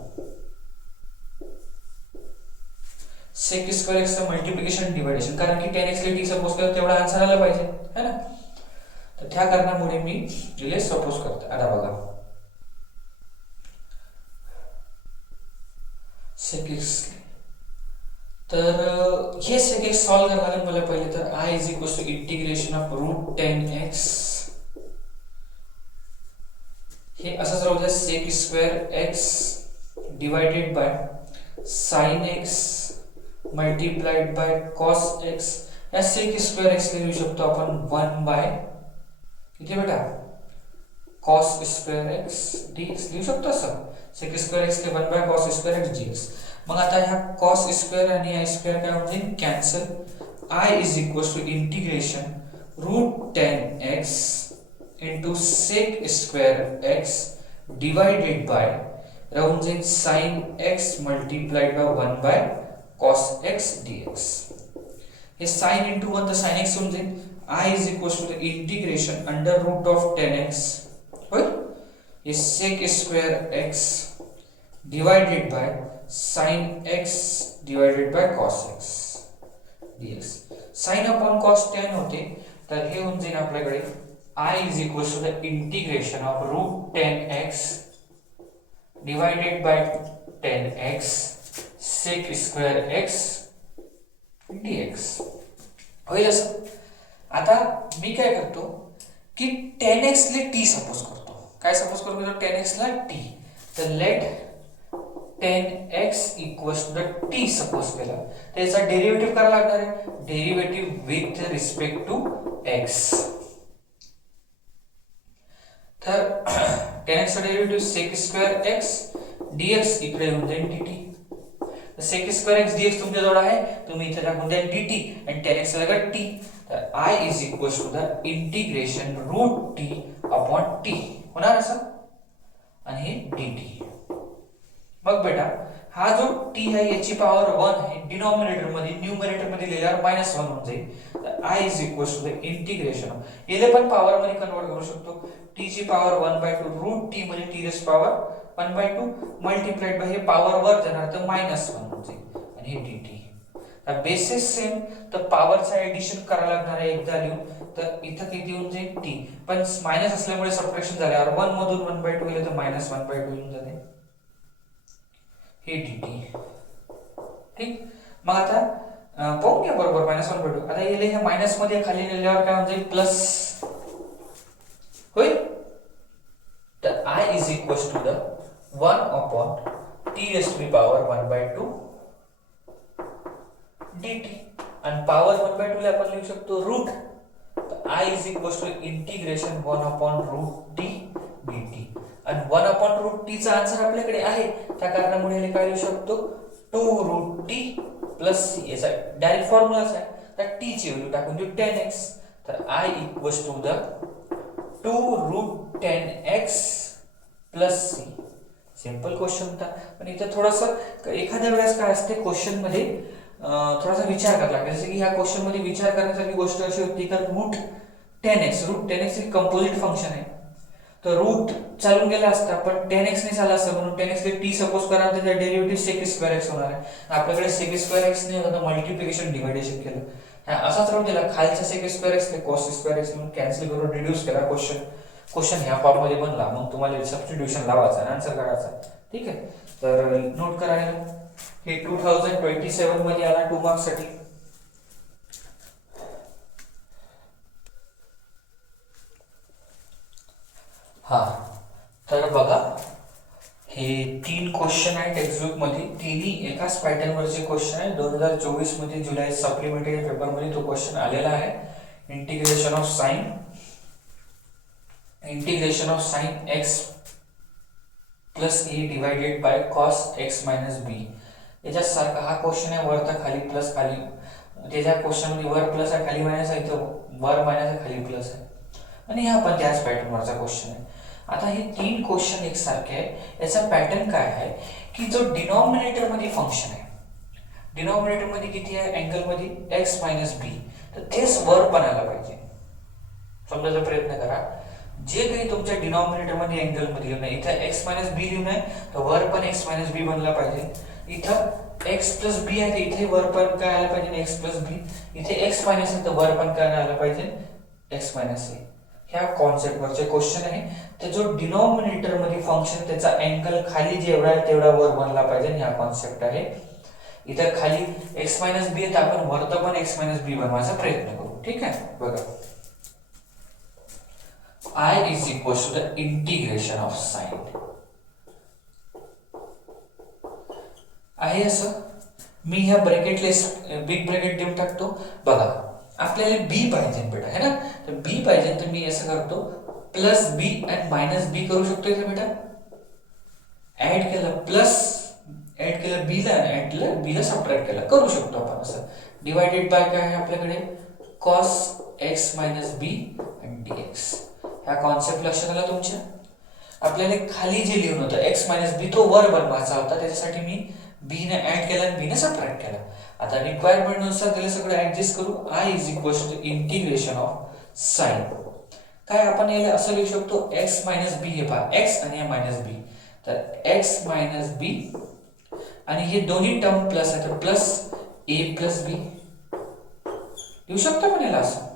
sec²x चा मल्टिप्लिकेशन डिवायडेशन, कारण की 10x ला t सपोज केलं तेवढा आन्सर आला पाहिजे है ना. तर त्या कारणामुळे मी इले सपोज करतो. आता बघा sec²x, तर हे sec² सॉल्व करायला लागेल मला पहिले. तर I is equals to integration of √10x, हे असंच राहू द्या, sec²x divided by sin x multiplied by cos x. या sec²x लिहू शकतो आपण 1 किती बेटा cos²x dx लिहू शकतो असं. sec²x के 1 cos²x dx. मग आता ह्या cos² आणि i² काय होईल, cancel. I is equals to integration √10x into sec²x divided by राहून जाईल sin x multiplied by 1 cos x dx. हे sin इंटू 1 तर sin x होऊन जाईल. I is equals to the integration under root of 10x होईल, हे sec²x divided by sin x divided by cos x dx. sin upon cos 10 होते, तर हे होऊन जाईल आपल्याकडे I is equals to the integration of √10x divided by 10x sec²x dx होईल असं. आता मी काय करतो की 10x ले t सपोज करतो. काय सपोज करतो, 10x ला t. तर let 10x equals to the t suppose केला, त्याचा डेरिव्हेटिव्ह करायला लागणार आहे, derivative with respect to x. तर 10x चा डेरिव्हेटिव्ह sec²x dx इकडे येऊन जाईल dt. sec²x dx तुमच्याजवळ आहे, तुम्ही इथे टाकून द्या dt आणि 10x ला लगा t. तर I is equals to the integration √t upon t होणार असं, आणि हे dt. मग बेटा हा जो t आहे याची पॉवर 1 आहे, डिनॉमिनेटर मध्ये न्यूमरेटर मध्ये लिहिल्यावर -1 होऊन जाईल. तर I is equals to the integration, याला पण पॉवर मध्ये कन्वर्ट करू शकतो. t ची पॉवर 1/2 √t म्हणजे t raise power 1/2 multiplied by हे पॉवर वर जाणार तर -1 होऊन जाईल आणि हे dt. बेसिस सेम, तर पॉवरचा एडिशन करायला लागणार आहे एकदा लिहून. तर इथं किती होऊन जाईल t, पण मायनस असल्यामुळे सबट्रॅक्शन झाल्यावर 1 मधून 1/2 गेले तर -1/2 होऊन जाते हे dt. ठीक, मग आता पाहून घ्या बरोबर -1/2. आता येले ह्या मायनस मध्ये खाली नेल्यावर काय होऊन जाईल, प्लस होईल. तर I is equals to the 1 upon t raise to the power 1/2 dt, आणि पॉवर 1/2 ला आपण लिहू शकतो रूट. तर I is equals to integration 1 upon √t dt. आणि 1/√t आन्सर आपल्याकडे आहे, त्या कारणामुळे हे काय लिहू शकतो 2√t प्लस c. याचा डायरेक्ट फॉर्म्युलाच आहे. तर t ची व्हॅल्यू टाकून देऊ 10x. तर I equals to the 2√10x plus c. Simple question होता. पण इथे थोडंसं एखाद्या वेळेस काय असते क्वेश्चन मध्ये थोडासा विचार करावा लागतो. जसे की ह्या क्वेश्चन मध्ये विचार करण्यासारखी गोष्ट अशी होती की रूट 10x हे कंपोजिट फंक्शन आहे. तर रूट चालून गेला असता पण 10x ने झाला असता, म्हणून 10x चे t सपोज करा, त्याचा डेरिव्हेटिव्ह sec²x होणार आहे. आपल्याकडे sec²x ने होता मल्टिप्लिकेशन डिव्हायडेशन केलं. हा असाच राहून गेला. खालच्या sec²x ने cos²x म्हणून कॅन्सल करून रिड्यूस केला. क्वेश्चन ह्या फॉर्म मध्ये बनला. मग तुम्हाला सबस्टिट्यूशन लावायचा आणि आन्सर काढायचा. ठीक आहे. तर नोट करायला हे 2027 मध्ये आला 2 मार्क्स साठी. हा तर बघा हे 3 क्वेश्चन आहेत टेक्स्टबुक मध्ये. तिन्ही एकाच पॅटर्न वरचे क्वेश्चन आहे. 2024 मध्ये जुलै सप्लिमेंटरी पेपर मध्ये तो क्वेश्चन आलेला आहे. Integration of sign x plus a divided by cos x minus b. याच्या सारखा हा क्वेश्चन आहे. वर तर खाली प्लस, खाली त्याच्या क्वेश्चन मध्ये वर प्लस आहे, खाली मायनस आहे, तर वर मायनस आहे, खाली प्लस आहे. आणि हा पण त्याच पॅटर्न वरचा क्वेश्चन आहे. आता हे 3 क्वेश्चन एकसारखे आहे. याचा पॅटर्न काय आहे की जो डिनॉमिनेटर मध्ये फंक्शन आहे, डिनॉमिनेटर मध्ये किती आहे अँगल मध्ये x मायनस b, तर तेच वर पण आला पाहिजे. समजायचा प्रयत्न करा. जे काही तुमच्या डिनॉमिनेटर मध्ये अँगल मध्ये लिहून आहे, इथं x मायनस बी लिहून आहे तर वर पण x मायनस बी बनला पाहिजे. इथं x प्लस बी आहे तर इथे वर पण काय आला पाहिजे x प्लस बी. इथे x मायनस आहे तर वर पण काय आला पाहिजे x मायनस ए. ह्या कॉन्सेप्ट वरचे क्वेश्चन आहे. तर जो डिनॉमिनेटर मध्ये फंक्शन त्याचा अँगल खाली जेवढा आहे तेवढा वर बनला पाहिजे. ह्या कॉन्सेप्ट आहे. इथं खाली x मायनस बी आहे तर आपण वरत पण x मायनस बी बनवायचा प्रयत्न करू. ठीक आहे. बघा I is equals to the integration of sine. आहे असं. मी ह्या ब्रॅकेटला बिग ब्रॅकेट देऊन टाकतो. बघा आपल्याला b पाहिजे बेटा, है ना. तर b पाहिजे तर मी असं करतो प्लस b आणि मायनस b करू शकतो इथे बेटा. ऍड केलं प्लस, ऍड केलं b ला, ऍड केलं b ला सबट्रॅक्ट केलं, करू शकतो आपण असं. डिवाइडेड बाय काय आहे आपल्याकडे cos x मायनस b आणि dx. हा कॉन्सेप्ट लक्षात आला तुमच्या. आपल्याला खाली जे लिहून होतं x मायनस बी तो वर बनवायचा होता. त्याच्यासाठी मी b ने ऍड केला आणि b ने सबट्रॅक्ट केला. आता रिक्वायरमेंट नुसार त्याला सगळं ऍडजस्ट करू. I is equals to integration of sine. काय आपण याला असं लिहू शकतो x मायनस बी. हे पहा x आणि मायनस बी, तर x मायनस बी आणि हे दोन्ही टर्म प्लस आहे तर प्लस a प्लस बी लिहू शकतो पण याला असं.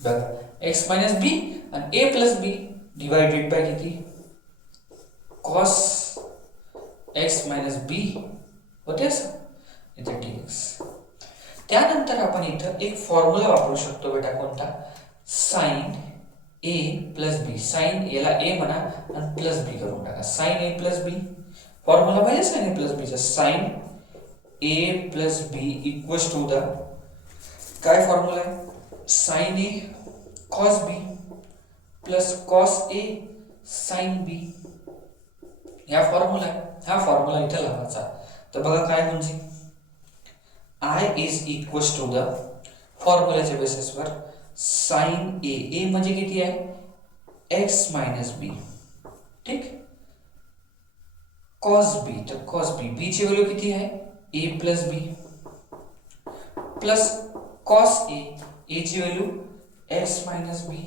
बघा x मायनस बी आणि a plus B divided by किती cos x मायनस बी होते असं इथे dx. त्यानंतर आपण इथं एक फॉर्म्युला वापरू शकतो बेटा. कोणता sine a plus b. Sine a ला a म्हणा आणि प्लस बी करून टाका. Sine a plus b formula पाहिजे. साइन a प्लस बी चा sine a plus b equals to the काय फॉर्म्युला आहे sine a cos b plus cos a sin b. या फॉर्म्युला आहे. हा फॉर्म्युला इथे लावायचा. तर बघा काय म्हणजे I is equals to the फॉर्म्युलाच्या बेसिसवर साइन a. a म्हणजे किती आहे x मायनस बी. ठीक. cos b तर cos b, b ची व्हॅल्यू किती आहे a plus B plus cos a, a ची value x minus B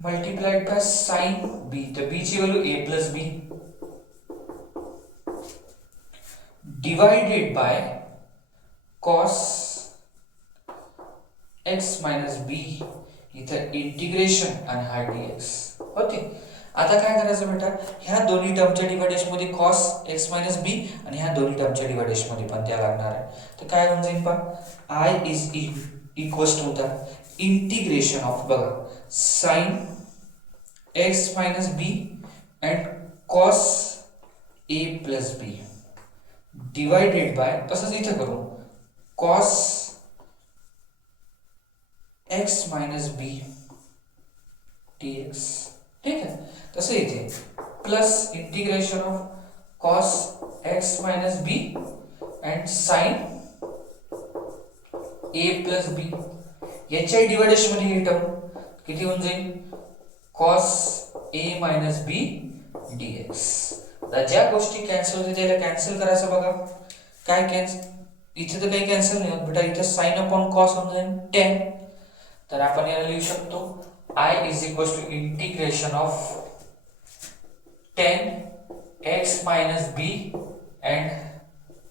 multiplied by sine b, तर b ची value a plus B divided by cos x minus B. इथं integration आणि हा dx होते. आता काय करायचं बेटा, ह्या दोन्ही टर्मच्या डिव्हायडेशन मध्ये cos x मायनस बी आणि ह्या दोन्ही टर्मच्या डिव्हायडेशन मध्ये पण त्या लागणार आहे. तर काय होऊन जाईल पहा I is equals to the integration of बघा sine x minus B and cos a plus B divided by तसंच इथे करू cos x मायनस बी dx. ठीक आहे. तसं इथे plus integration of cos x minus B and sine a plus बी. याच्या डिवायडेशन मध्ये ही टर्म किती होऊन जाईल cos a minus B dx. आता ज्या गोष्टी कॅन्सल होते त्याला कॅन्सल करायचं बघा. काय कॅन्सल, इथे तर काही कॅन्सल नाही होत बेटा, इथे साइन अपॉन कॉस होऊन जाईल tan. तर आपण याला लिहू शकतो I is equal to integration of tan x minus B and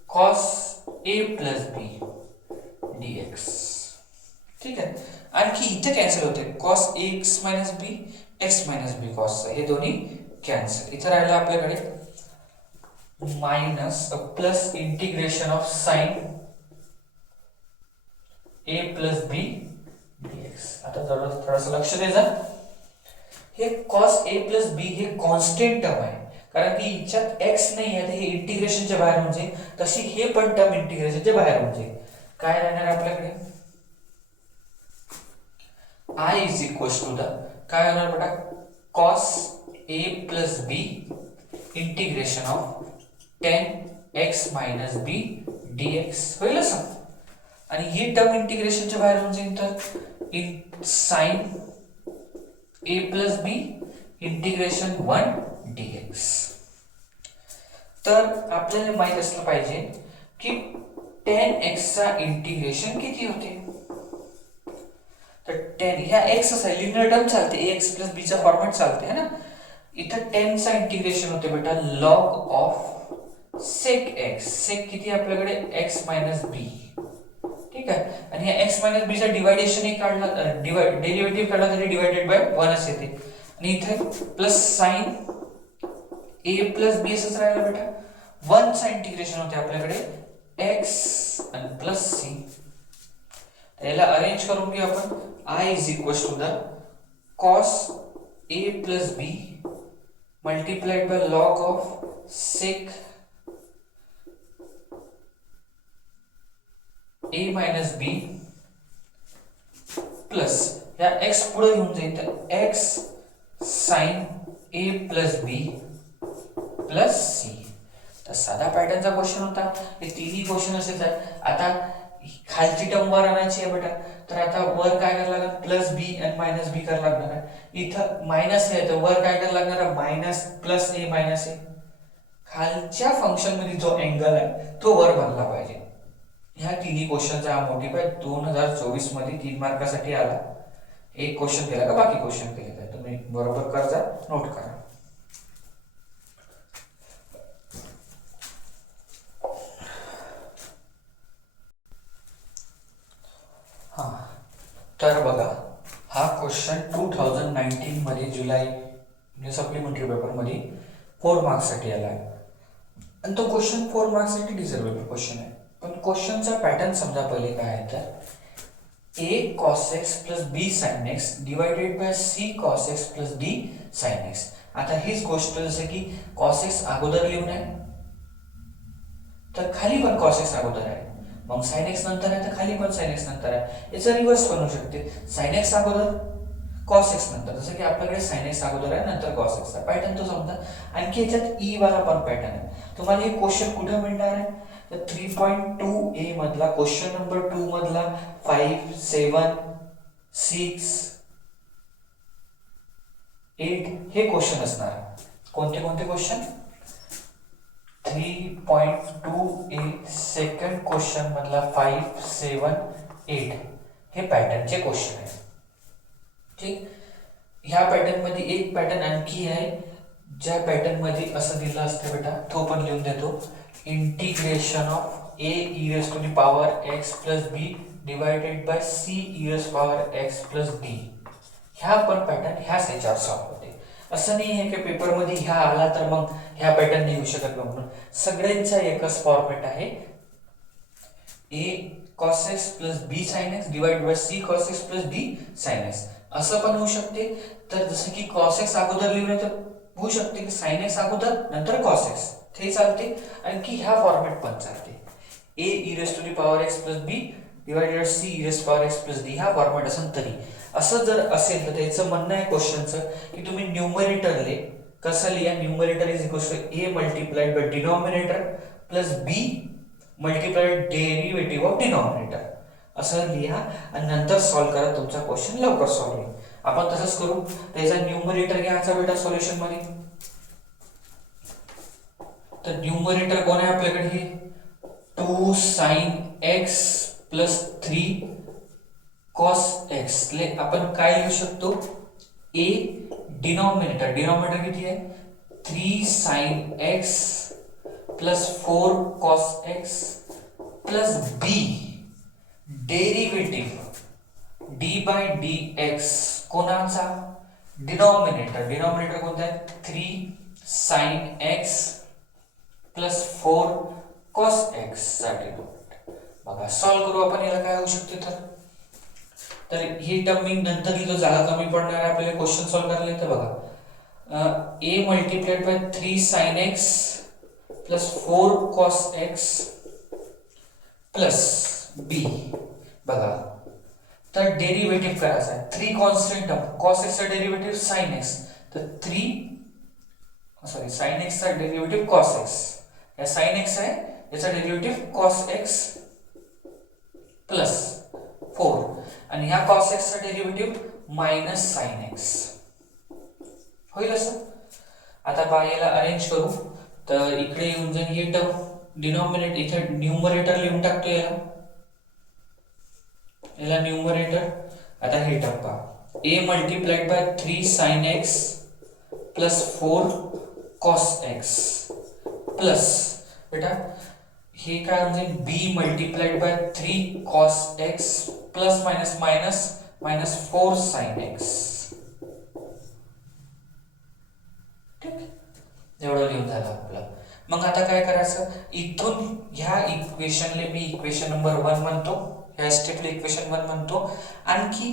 cos a plus b dx. ठीक आहे. आणखी इथे कॅन्सल होते cos x minus b x minus b cos, हे दोन्ही कॅन्सल. इथे राहिलं आपल्याकडे minus plus integration of sine a plus b dx. आता थोडंसं लक्ष द्यायचं, हे cos a प्लस बी हे कॉन्स्टंट टर्म आहे, कारण की याच्यात x नाही आहे, हे इंटिग्रेशनच्या बाहेर म्हणजे तशी हे पण टर्म इंटिग्रेशनच्या बाहेर म्हणजे काय राहणार आपल्याकडे I is equal to the काय होणार बेटा cos a plus b integration of tan x minus B dx होईल असं. आणि ही टर्म इंटिग्रेशनच्या बाहेर म्हणजे तर in sine a plus b integration 1 dx. तर आपल्याला माहित असलं पाहिजे की tan x चा इंटिग्रेशन किती होते. तर tan ह्या x असा लिनियर टर्म चालते, ax प्लस b चा फॉर्मॅट चालते है ना. इथं tan चा इंटिग्रेशन होते बेटा log of sec x. sec किती आपल्याकडे x मायनस b. ठीक आहे. आणि या x मायनस b चा डिवायडेशन ही काढला, डेरिव्हेटिव्ह काढला तरी डिवाइडेड बाय 1 च येते. आणि इथे plus sign a plus b असंच राहिलं बेटा. 1 चा इंटिग्रेशन होते आपल्याकडे x आणि प्लस c. याला अरेंज करून घेऊ आपण. I is equal to the cos a plus b multiplied by log of sec a minus b plus या x पुढे येऊन जाईल तर x sine a plus B plus c. तर साधा पॅटर्नचा क्वेश्चन होता. हे तिन्ही क्वेश्चन असेच आहे. आता खालची टर्म वर आणायची आहे बेटा, तर आता वर काय करायला लागणार प्लस बी आणि मायनस बी करायला लागणार आहे. इथं मायनस आहे तर वर काय करायला लागणार आहे मायनस प्लस ए मायनस ए. खालच्या फंक्शन मध्ये जो अँगल आहे तो वर बनला पाहिजे. ह्या तिन्ही क्वेश्चनचा हा मोटिव्ह आहे. 2024 मध्ये 3 मार्कासाठी आला. एक क्वेश्चन केला का बाकी क्वेश्चन केले का तुम्ही बरोबर करजा, नोट करा. हा तर बघा, हा क्वेश्चन 2019 मध्ये जुलै म्हणजे सप्लिमेंटरी पेपर मध्ये 4 मार्क्स साठी आला आहे. आणि तो क्वेश्चन 4 मार्क्स साठी डिझर्वेबल क्वेश्चन आहे. पण क्वेश्चनचा पॅटर्न समजा पहिले काय आहे तर a cos x plus b sin x divided bye c cos x plus d sin x. आता हीच गोष्ट जसं की cos x अगोदर लिहून आहे तर खाली पण cos x अगोदर आहे, मग sin x नंतर आहे तर खाली पण sin x नंतर आहे. याचा रिव्हर्स पण होऊ शकते, sin x अगोदर cos x नंतर, जसं की आपल्याकडे sin x अगोदर आहे नंतर cos x चा पॅटर्न तो समजा. आणखी याच्यात e वाला पण पॅटर्न आहे. तुम्हाला हे क्वेश्चन कुठे मिळणार आहे तर 3.2a मधला क्वेश्चन नंबर 2 मधला 5, 7, 6, 8 हे क्वेश्चन असणार. कोणते कोणते क्वेश्चन 3.2a सेकंड क्वेश्चन मधला 5, 7, 8 हे पॅटर्नचे क्वेश्चन आहे. ठीक. ह्या पॅटर्न मध्ये एक पॅटर्न आणखी आहे ज्या पॅटर्न मध्ये असं दिलं असतं बेटा, तो पण लिहून देतो. Integration of a e raised to the power x plus b divided by c e raised power x plus d. ह्या पण पॅटर्न ह्याच याच्यावर सॉल्व्ह होते. असं नाही आहे की पेपर मध्ये ह्या आला तर मग ह्या पॅटर्न नाही येऊ शकत म्हणून. सगळ्यांचा एकच फॉर्मॅट आहे a cos x plus b sin x divided by c cos x plus d sin x. असं पण होऊ शकते. तर जसं की cos x अगोदर लिहिलं तर होऊ शकते की sin x अगोदर नंतर cos x ते चालते. आणखी ह्या फॉर्मॅट पण चालते. a e raised to the power x plus b divided c raise power x plus d हा फॉर्मॅट असेल तरी. असं जर असेल तर त्याचं म्हणणं आहे क्वेश्चनचं की तुम्ही न्यूमरेटरले कसं लिहा, numerator is equal to a multiplied by denominator plus b multiplied derivative of denominator असं लिहा आणि नंतर सॉल्व्ह करा. तुमचा क्वेश्चन लवकर सॉल्व्ह होईल. आपण तसंच करू. त्याचा न्यूमरेटर घ्यायचा बेटा सोल्युशन मध्ये. तर न्यूमरेटर कोण आहे आपल्याकडे, हे 2 sin x plus 3 cos x ले आपण काय लिहू शकतो, a डिनॉमिनेटर किती आहे 3 sin x plus 4 cos x plus b derivative d by dx कोणाचा, डिनॉमिनेटर कोणता आहे 3 sin x plus 4 cos x साठी. बघा सॉल्व्ह करू आपण. याला काय होऊ शकते तर ही टर्म मी नंतर लिहितो, जागा कमी पडणार आहे आपल्याला क्वेश्चन सॉल्व्ह करायला. तर बघा a multiplied by 3 sin x plus 4 cos x plus b. बघा तर डेरिव्हेटिव्ह करायचा आहे. 3 कॉन्स्टंट टर्म, cos x चा डेरिव्हेटिव्ह sin x, तर 3 sin x चा डेरिव्हेटिव्ह cos x, या sin x आहे याचा डेरिव्हेटिव्ह cos x प्लस 4 आणि ह्या cos x चा डेरिव्हेटिव्ह मायनस sin x होईल असं. आता पहा याला अरेंज करू. तर इकडे येऊन जाईल ही टर्म डिनॉमिनेटर, इथे न्यूमरेटर लिहून टाकतो याला न्यूमरेटर. आता हे टर्म पहा a multiplied by 3 sin x plus 4 cos x plus बेटा हे काय म्हणजे b multiplied by 3 cos x plus minus 4 sin x. ठीक, एवढं लिहून झालं आपलं. मग आता काय करायचं, इथून ह्या इक्वेशनले मी इक्वेशन नंबर 1 म्हणतो, ह्या स्टेपला इक्वेशन 1 म्हणतो. आणखी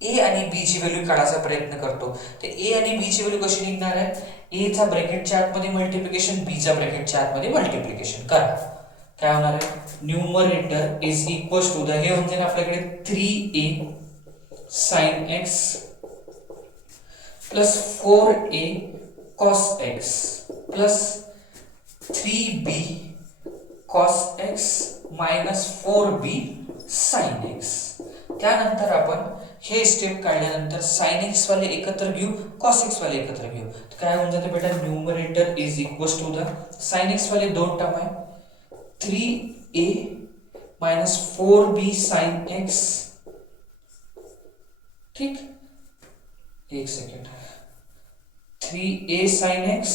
a आणि b ची व्हॅल्यू काढायचा प्रयत्न करतो. तर a आणि b ची व्हॅल्यू कशी निघणार आहे, a चा ब्रॅकेटच्या आतमध्ये मल्टिप्लिकेशन, b चा ब्रॅकेटच्या आतमध्ये मल्टिप्लिकेशन करा. काय होणार आहे, numerator is equal to the, हे म्हणजे आपल्याकडे 3a sin x plus 4a cos x plus 3b cos x minus 4b sin x. त्यानंतर आपण हे स्टेप काढल्यानंतर sin x वाले एकत्र घेऊ, cos x वाले एकत्र घेऊ. तर काय होऊन जाते बेटा, numerator is equal to the sin x वाले दोन टर्म आहे 3a minus 4b sin x. ठीक, एक second, 3a sin x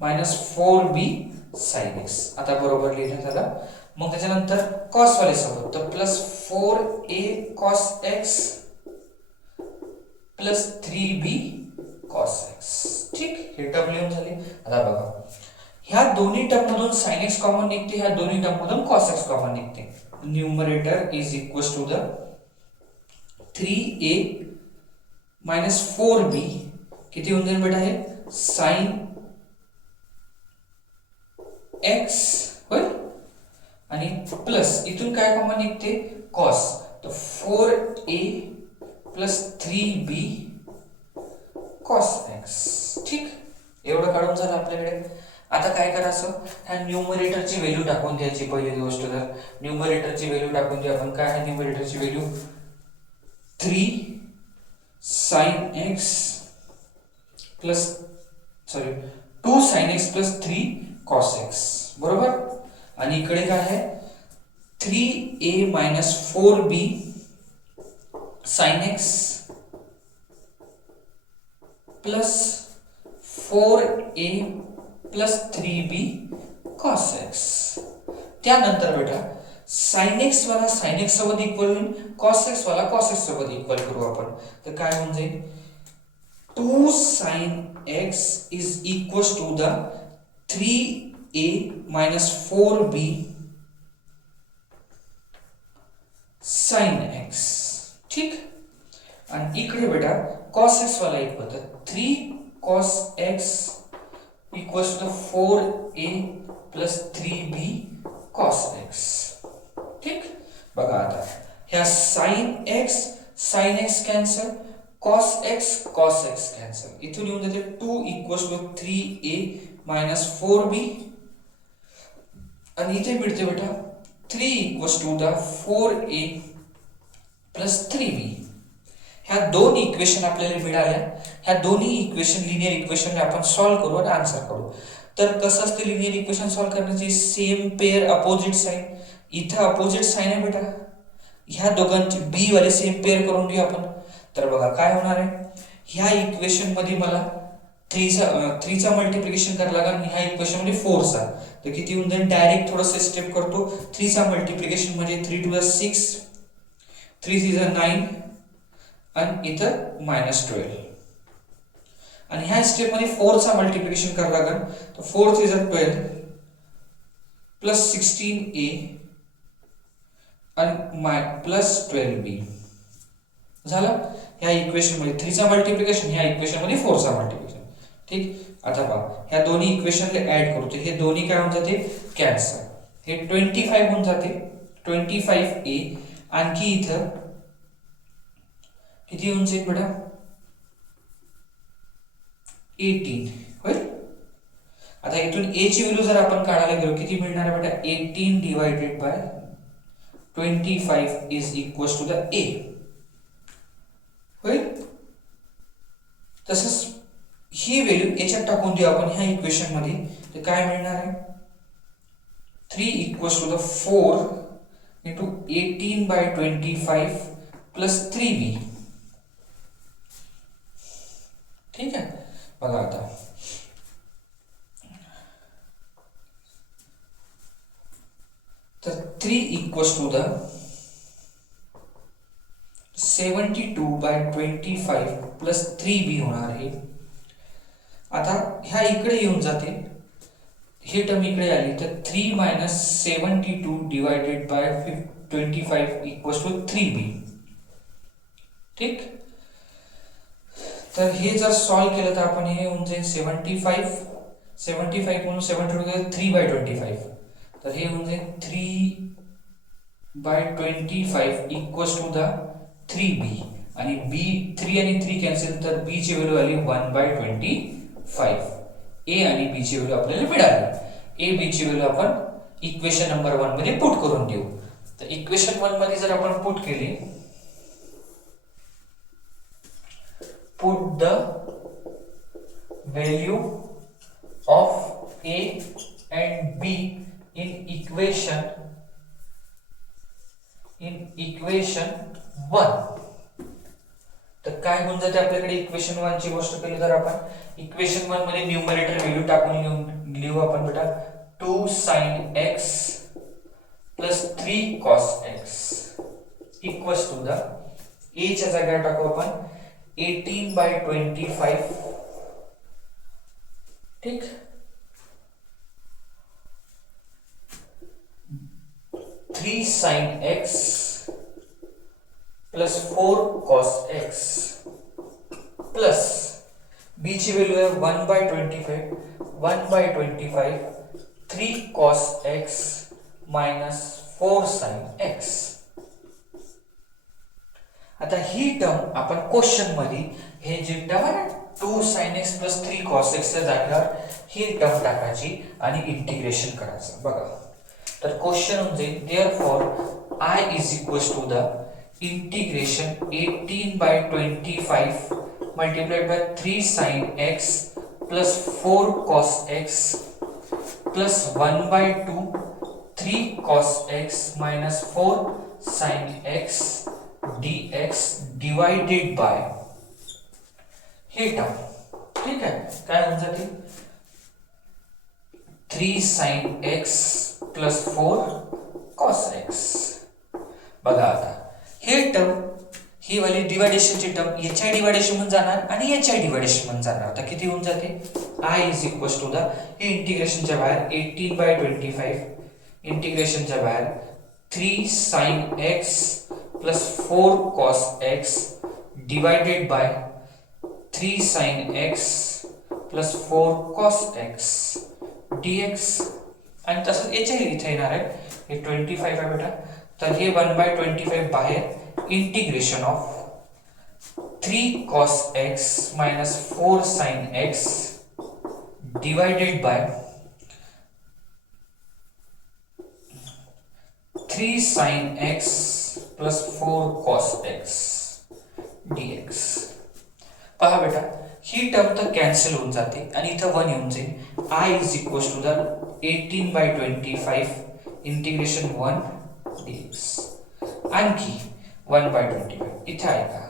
minus 4b sin x. आता बरोबर लिहिलं झालं. मग त्याच्यानंतर cos वाले सोबत, तर plus 4a cos x plus 3b cos x. ठीक, हे टर्म लिहून झाले. आता बघा ह्या दोन्ही टर्म मधून sin x कॉमन निघते, ह्या दोन्ही टर्म मधून cos x कॉमन निघते. Numerator is equal to the 3a minus 4b किती होऊन जाईल बेटा, हे sin x होईल आणि प्लस इथून काय कॉमन निघते cos, तर 4a plus 3b cos x. ठीक, एवढं काढून झालं आपल्याकडे. आता काय करायचं, ह्या न्यूमरेटरची व्हॅल्यू टाकून द्यायची. पहिली गोष्ट तर न्यूमरेटरची व्हॅल्यू टाकून द्या आपण. काय आहे न्यूमरेटरची value, 3 sin x plus 2 sin x plus 3 cos x बरोबर. आणि इकडे काय आहे 3a minus 4b sin x plus 4a plus 3b cos x. त्यानंतर बेटा sin x वाला sin x सोबत इक्वल होईल, cos x वाला cos x सोबत इक्वल करू आपण. तर काय होऊन जाईल 2 sin x is equal to the 3a minus 4b sin x. ठीक, आणि इकडे बेटा cos x वाला इक्वल, तर 3 cos x equal to 4a plus 3b cos x. ठीक, बघा आता ह्या sine x cancel, cos x cancel, इथून येऊन जाते 2 = 3a मायनस 4b, आणि इथे मिळते बेटा 3 = 4a प्लस 3b. ह्या दोन इक्वेशन आपल्याला मिळाल्या. ह्या दोन्ही इक्वेशन लिनियर इक्वेशनला आपण सॉल्व्ह करू आणि आन्सर करू. तर कसं असते लिनियर इक्वेशन सॉल्व्ह करण्याची? Same pair opposite sign. इथं अपोजिट साइन आहे बेटा, ह्या दोघांची बी वाले सेम पेअर करून घेऊ आपण. तर बघा काय होणार आहे, ह्या इक्वेशन मध्ये मला 3चा मल्टिप्लिकेशन करायला लागेल आणि ह्या इक्वेशन मध्ये 4चा. तर किती होऊन जाईल? डायरेक्ट थोडंसं स्टेप करतो. 3चा मल्टिप्लिकेशन म्हणजे 3 × 6, 3 × 9 आणि इथं -12. आणि ह्या स्टेप मध्ये 4चा मल्टिप्लिकेशन करायला लागेल. तर 4 × 3 = 12 प्लस 16a आणि प्लस 12b झालं. ह्या इक्वेशन मध्ये 3चा मल्टिप्लिकेशन, ह्या इक्वेशन मध्ये 4चा मल्टिप्लिकेशन. ठीक. आता पहा ह्या दोन्ही इक्वेशनला ऍड करू. तर हे दोन्ही काय होऊन जाते? कॅन्सल. हे 25 होऊन जाते, 25a. आणखी इथं किती होऊन जाईल बेटा? 18 होईल. आता इथून a ची व्हॅल्यू जर आपण काढायला गेलो किती मिळणार आहे बेटा? 18 divided by 25 is equals to the a होईल. तसंच ही व्हॅल्यू याच्यात टाकून देऊ आपण ह्या इक्वेशन मध्ये. तर काय मिळणार आहे? 3 = 4 × 18/25 प्लस 3b. ठीक आहे. बघा आता तर 3 = 72/25 प्लस 3b होणार आहे. आता ह्या इकडे येऊन जाते, ही टर्म इकडे आली तर 3 - 72 डिवायडेड बाय 25 = 3b. ठीक. तर हे जर सॉल्व्ह केलं तर आपण हे होऊन जाईल 75 म्हणून 72 3/25. तर हे होऊन जाईल 3/25 = 3b. आणि b 3 आणि 3 कॅन्सल, तर b ची व्हॅल्यू आली 1/25. a आणि b ची व्हॅल्यू आपल्याला मिळाली. a b ची व्हॅल्यू आपण इक्वेशन नंबर 1 मध्ये पुट करून देऊ. तर इक्वेशन 1 मध्ये जर आपण पुट केली, put the value of a and b in equation 1. तर काय होऊन जाते आपल्याकडे इक्वेशन 1 ची गोष्ट केली तर आपण इक्वेशन 1 मध्ये न्यूमरेटर व्हॅल्यू टाकून लिहू आपण बेटा 2 sin x plus 3 cos x equals to the a च्या जागेवर टाकू आपण 18/25. ठीक. 3 sin x plus 4 cos x plus b ची व्हॅल्यू आहे 1/25 3 cos x minus 4 sin x. आता ही टर्म आपण क्वेश्चन मध्ये हे जे टर्म आहे 2 sin x plus 3 cos x च्या जागेवर ही टर्म टाकायची आणि इंटिग्रेशन करायचं. बघा तर क्वेश्चन म्हणजे therefore I is equals to the integration 18/25 multiplied by 3 sin x plus 4 cos x plus 1/2 3 cos x minus 4 sin x dx divided by हे term. ठीक आहे. काय होऊन जाते 3 sin x plus 4 cos x. बघा आता हे टर्म ही वाली डिवायडेशनची टर्म याच्या डिवायडेशन मध्ये जाणार आणि याच्या डिवायडेशन मध्ये जाणार. आता किती होऊन जाते I is equals to the हे इंटिग्रेशनच्या बाहेर 18/25 इंटिग्रेशनच्या बाहेर 3 sin x plus 4 cos x divided by 3 sin x plus 4 cos x dx. आणि तसंच याच्या इथे येणार आहे हे 25 आहे बेटा. तर हे 1/25 बाहेर integration of 3 cos x minus 4 sin x divided by 3 sin x plus 4 cos x dx. पहा बेटा, ही टर्म तर कॅन्सल होऊन जाते आणि इथं 1 येऊन जाईल. I is equals to the 18/25 integration 1 dx. आणखी 1/25 इथे आहे का,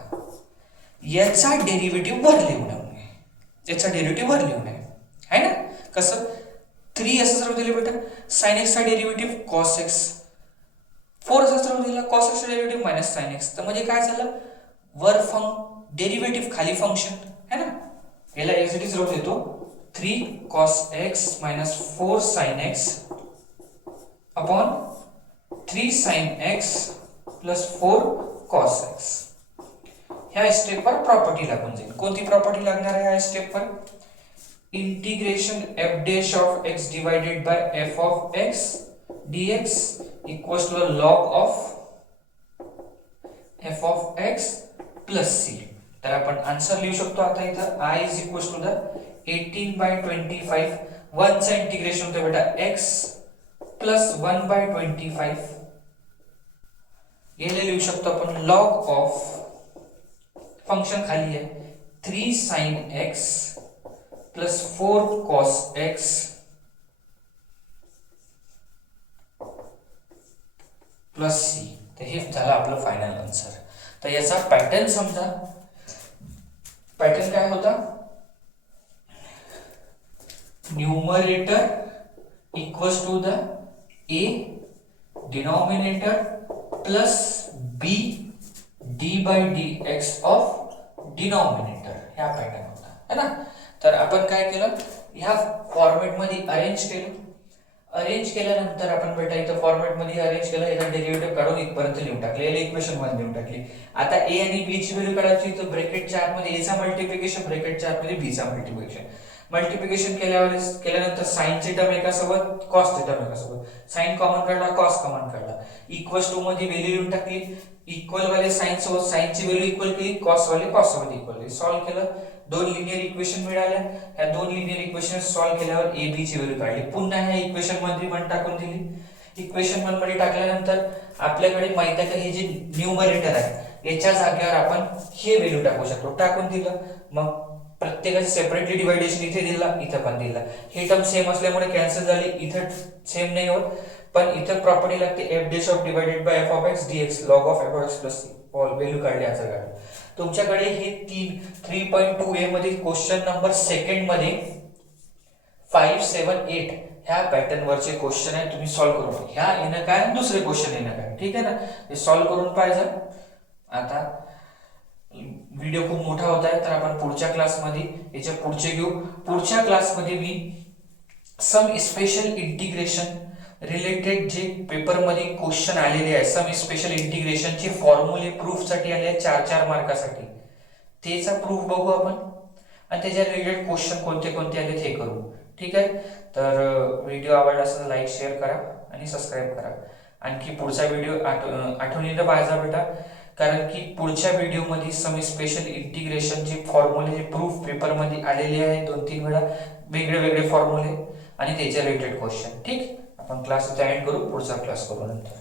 याचा डेरिव्हेटिव्ह वर लिहू नये, याचा डेरिव्हेटिव्ह वर लिहू नये, आहे ना. कसं 3 असं जर दिले बेटा, sin x चा डेरिव्हेटिव्ह cos x, 4 असं जर दिला cos x चा डेरिव्हेटिव्ह मायनस sin x. तर म्हणजे काय झालं, वर डेरिव्हेटिव्ह खाली फंक्शन, है ना. याला एक्स इट इज राहू देतो, 3 cos x minus 4 sin x upon 3 sin x plus 4 cos x. ह्या स्टेपवर प्रॉपर्टी लागून जाईल. कोणती प्रॉपर्टी लागणार आहे ह्या स्टेपवर, integration f dash of x divided by f of x dx equals to the log of f of x plus c. तर आपण answer लिहू शकतो आता इथं I is equals to the 18/25, 1 चा इंटिग्रेशन होतं बेटा x plus 1/25, याला लिहू शकतो आपण log of फंक्शन खाली आहे 3 sin x plus 4 cos x plus c. तर हे झालं आपलं फायनल आन्सर. तर याचा पॅटर्न समजा, पॅटर्न काय होता, numerator equals to the a डिनॉमिनेटर plus b d/dx of denominator, ह्या पॅटर्न होता, है ना. तर आपण काय केलं, ह्या फॉर्मॅट मध्ये अरेंज केलं. अरेंज केल्यानंतर आपण बेटा इथं फॉर्मॅट मध्ये अरेंज केलं, याचा डेरिव्हेटिव्ह काढून इथपर्यंत लिहून टाकले, याला इक्वेशन 1 लिहून टाकली. आता a आणि b ची व्हॅल्यू काढायची, तर ब्रॅकेटच्या आतमध्ये a चा मल्टिप्लिकेशन, ब्रॅकेटच्या आतमध्ये b चा मल्टिप्लिकेशन. मल्टिप्लिकेशन केल्यानंतर साइन ची टर्म एकासोबत, कॉस ची टर्म एकासोबत, साइन कॉमन काढला, कॉस कॉमन काढला, इक्वल्स टू मध्ये व्हॅल्यू लिहून टाकली, इक्वल वाले साइन सोबत साइन ची व्हॅल्यू इक्वल केली, कॉस वाले कॉस सोबत इक्वल केली, सॉल्व केलं, 2 लिनियर इक्वेशन मिळाल्या. ह्या 2 लिनियर इक्वेशन सॉल्व केल्यावर a b ची व्हॅल्यू काढली, पुन्हा ह्या इक्वेशन मध्ये 1 टाकून दिली. इक्वेशन 1 मध्ये टाकल्यानंतर आपल्याकडे माहित आहे का, हे जे न्यूमरेटर आहे याच्या जागेवर आपण हे व्हॅल्यू टाकू शकतो, टाकून दिलं. मग प्रत्येकाचे सेपरेटली डिवाइडेशन इथे दिला, इथं पण दिला. हे टर्म सेम असल्यामुळे कॅन्सल झाली, इथं सेम नाही होत, पण इथं प्रॉपर्टी लागते f dash of divided by f of x dx log of f of x plus c. All value काढली, आन्सर काढला. तुमच्याकडे हे 3.2a मध्ये क्वेश्चन नंबर सेकंड मध्ये 5, 7, 8 ह्या पॅटर्न वरचे क्वेश्चन आहे, तुम्ही सॉल्व करून ह्या येणं काय, दुसरे क्वेश्चन येणं काय, ठीक आहे ना. हे सॉल्व करून पाहिजे. आता व्हिडिओ खूप मोठा होत आहे, तर आपण पुढच्या क्लासमध्ये याच्या पुढचे घेऊ. पुढच्या क्लासमध्ये मी सम स्पेशल इंटिग्रेशन रिलेटेड जे पेपर मध्ये क्वेश्चन आलेले आहे, सम स्पेशल इंटिग्रेशन चे फॉर्म्युले प्रूफ साठी आले आहेत 4-4 मार्कासाठी, त्याचा प्रूफ बघू आपण आणि त्याच्या रिलेटेड क्वेश्चन कोणते कोणते आले ते करू, ठीक आहे. तर व्हिडिओ आवडला असेल तर लाईक शेअर करा आणि सबस्क्राईब करा. आणखी पुढचा व्हिडिओ आठवणीने पाहायचा बेटा, कारण की पुढच्या व्हिडिओमध्ये सम स्पेशल इंटिग्रेशनचे फॉर्म्युले प्रूफ पेपर मध्ये आलेले आहेत 2-3 वेळा, वेगळे वेगळे फॉर्म्युले आणि त्याच्या रिलेटेड क्वेश्चन, ठीक. आपण क्लास एंड करू, पुढचा क्लास करू नंतर.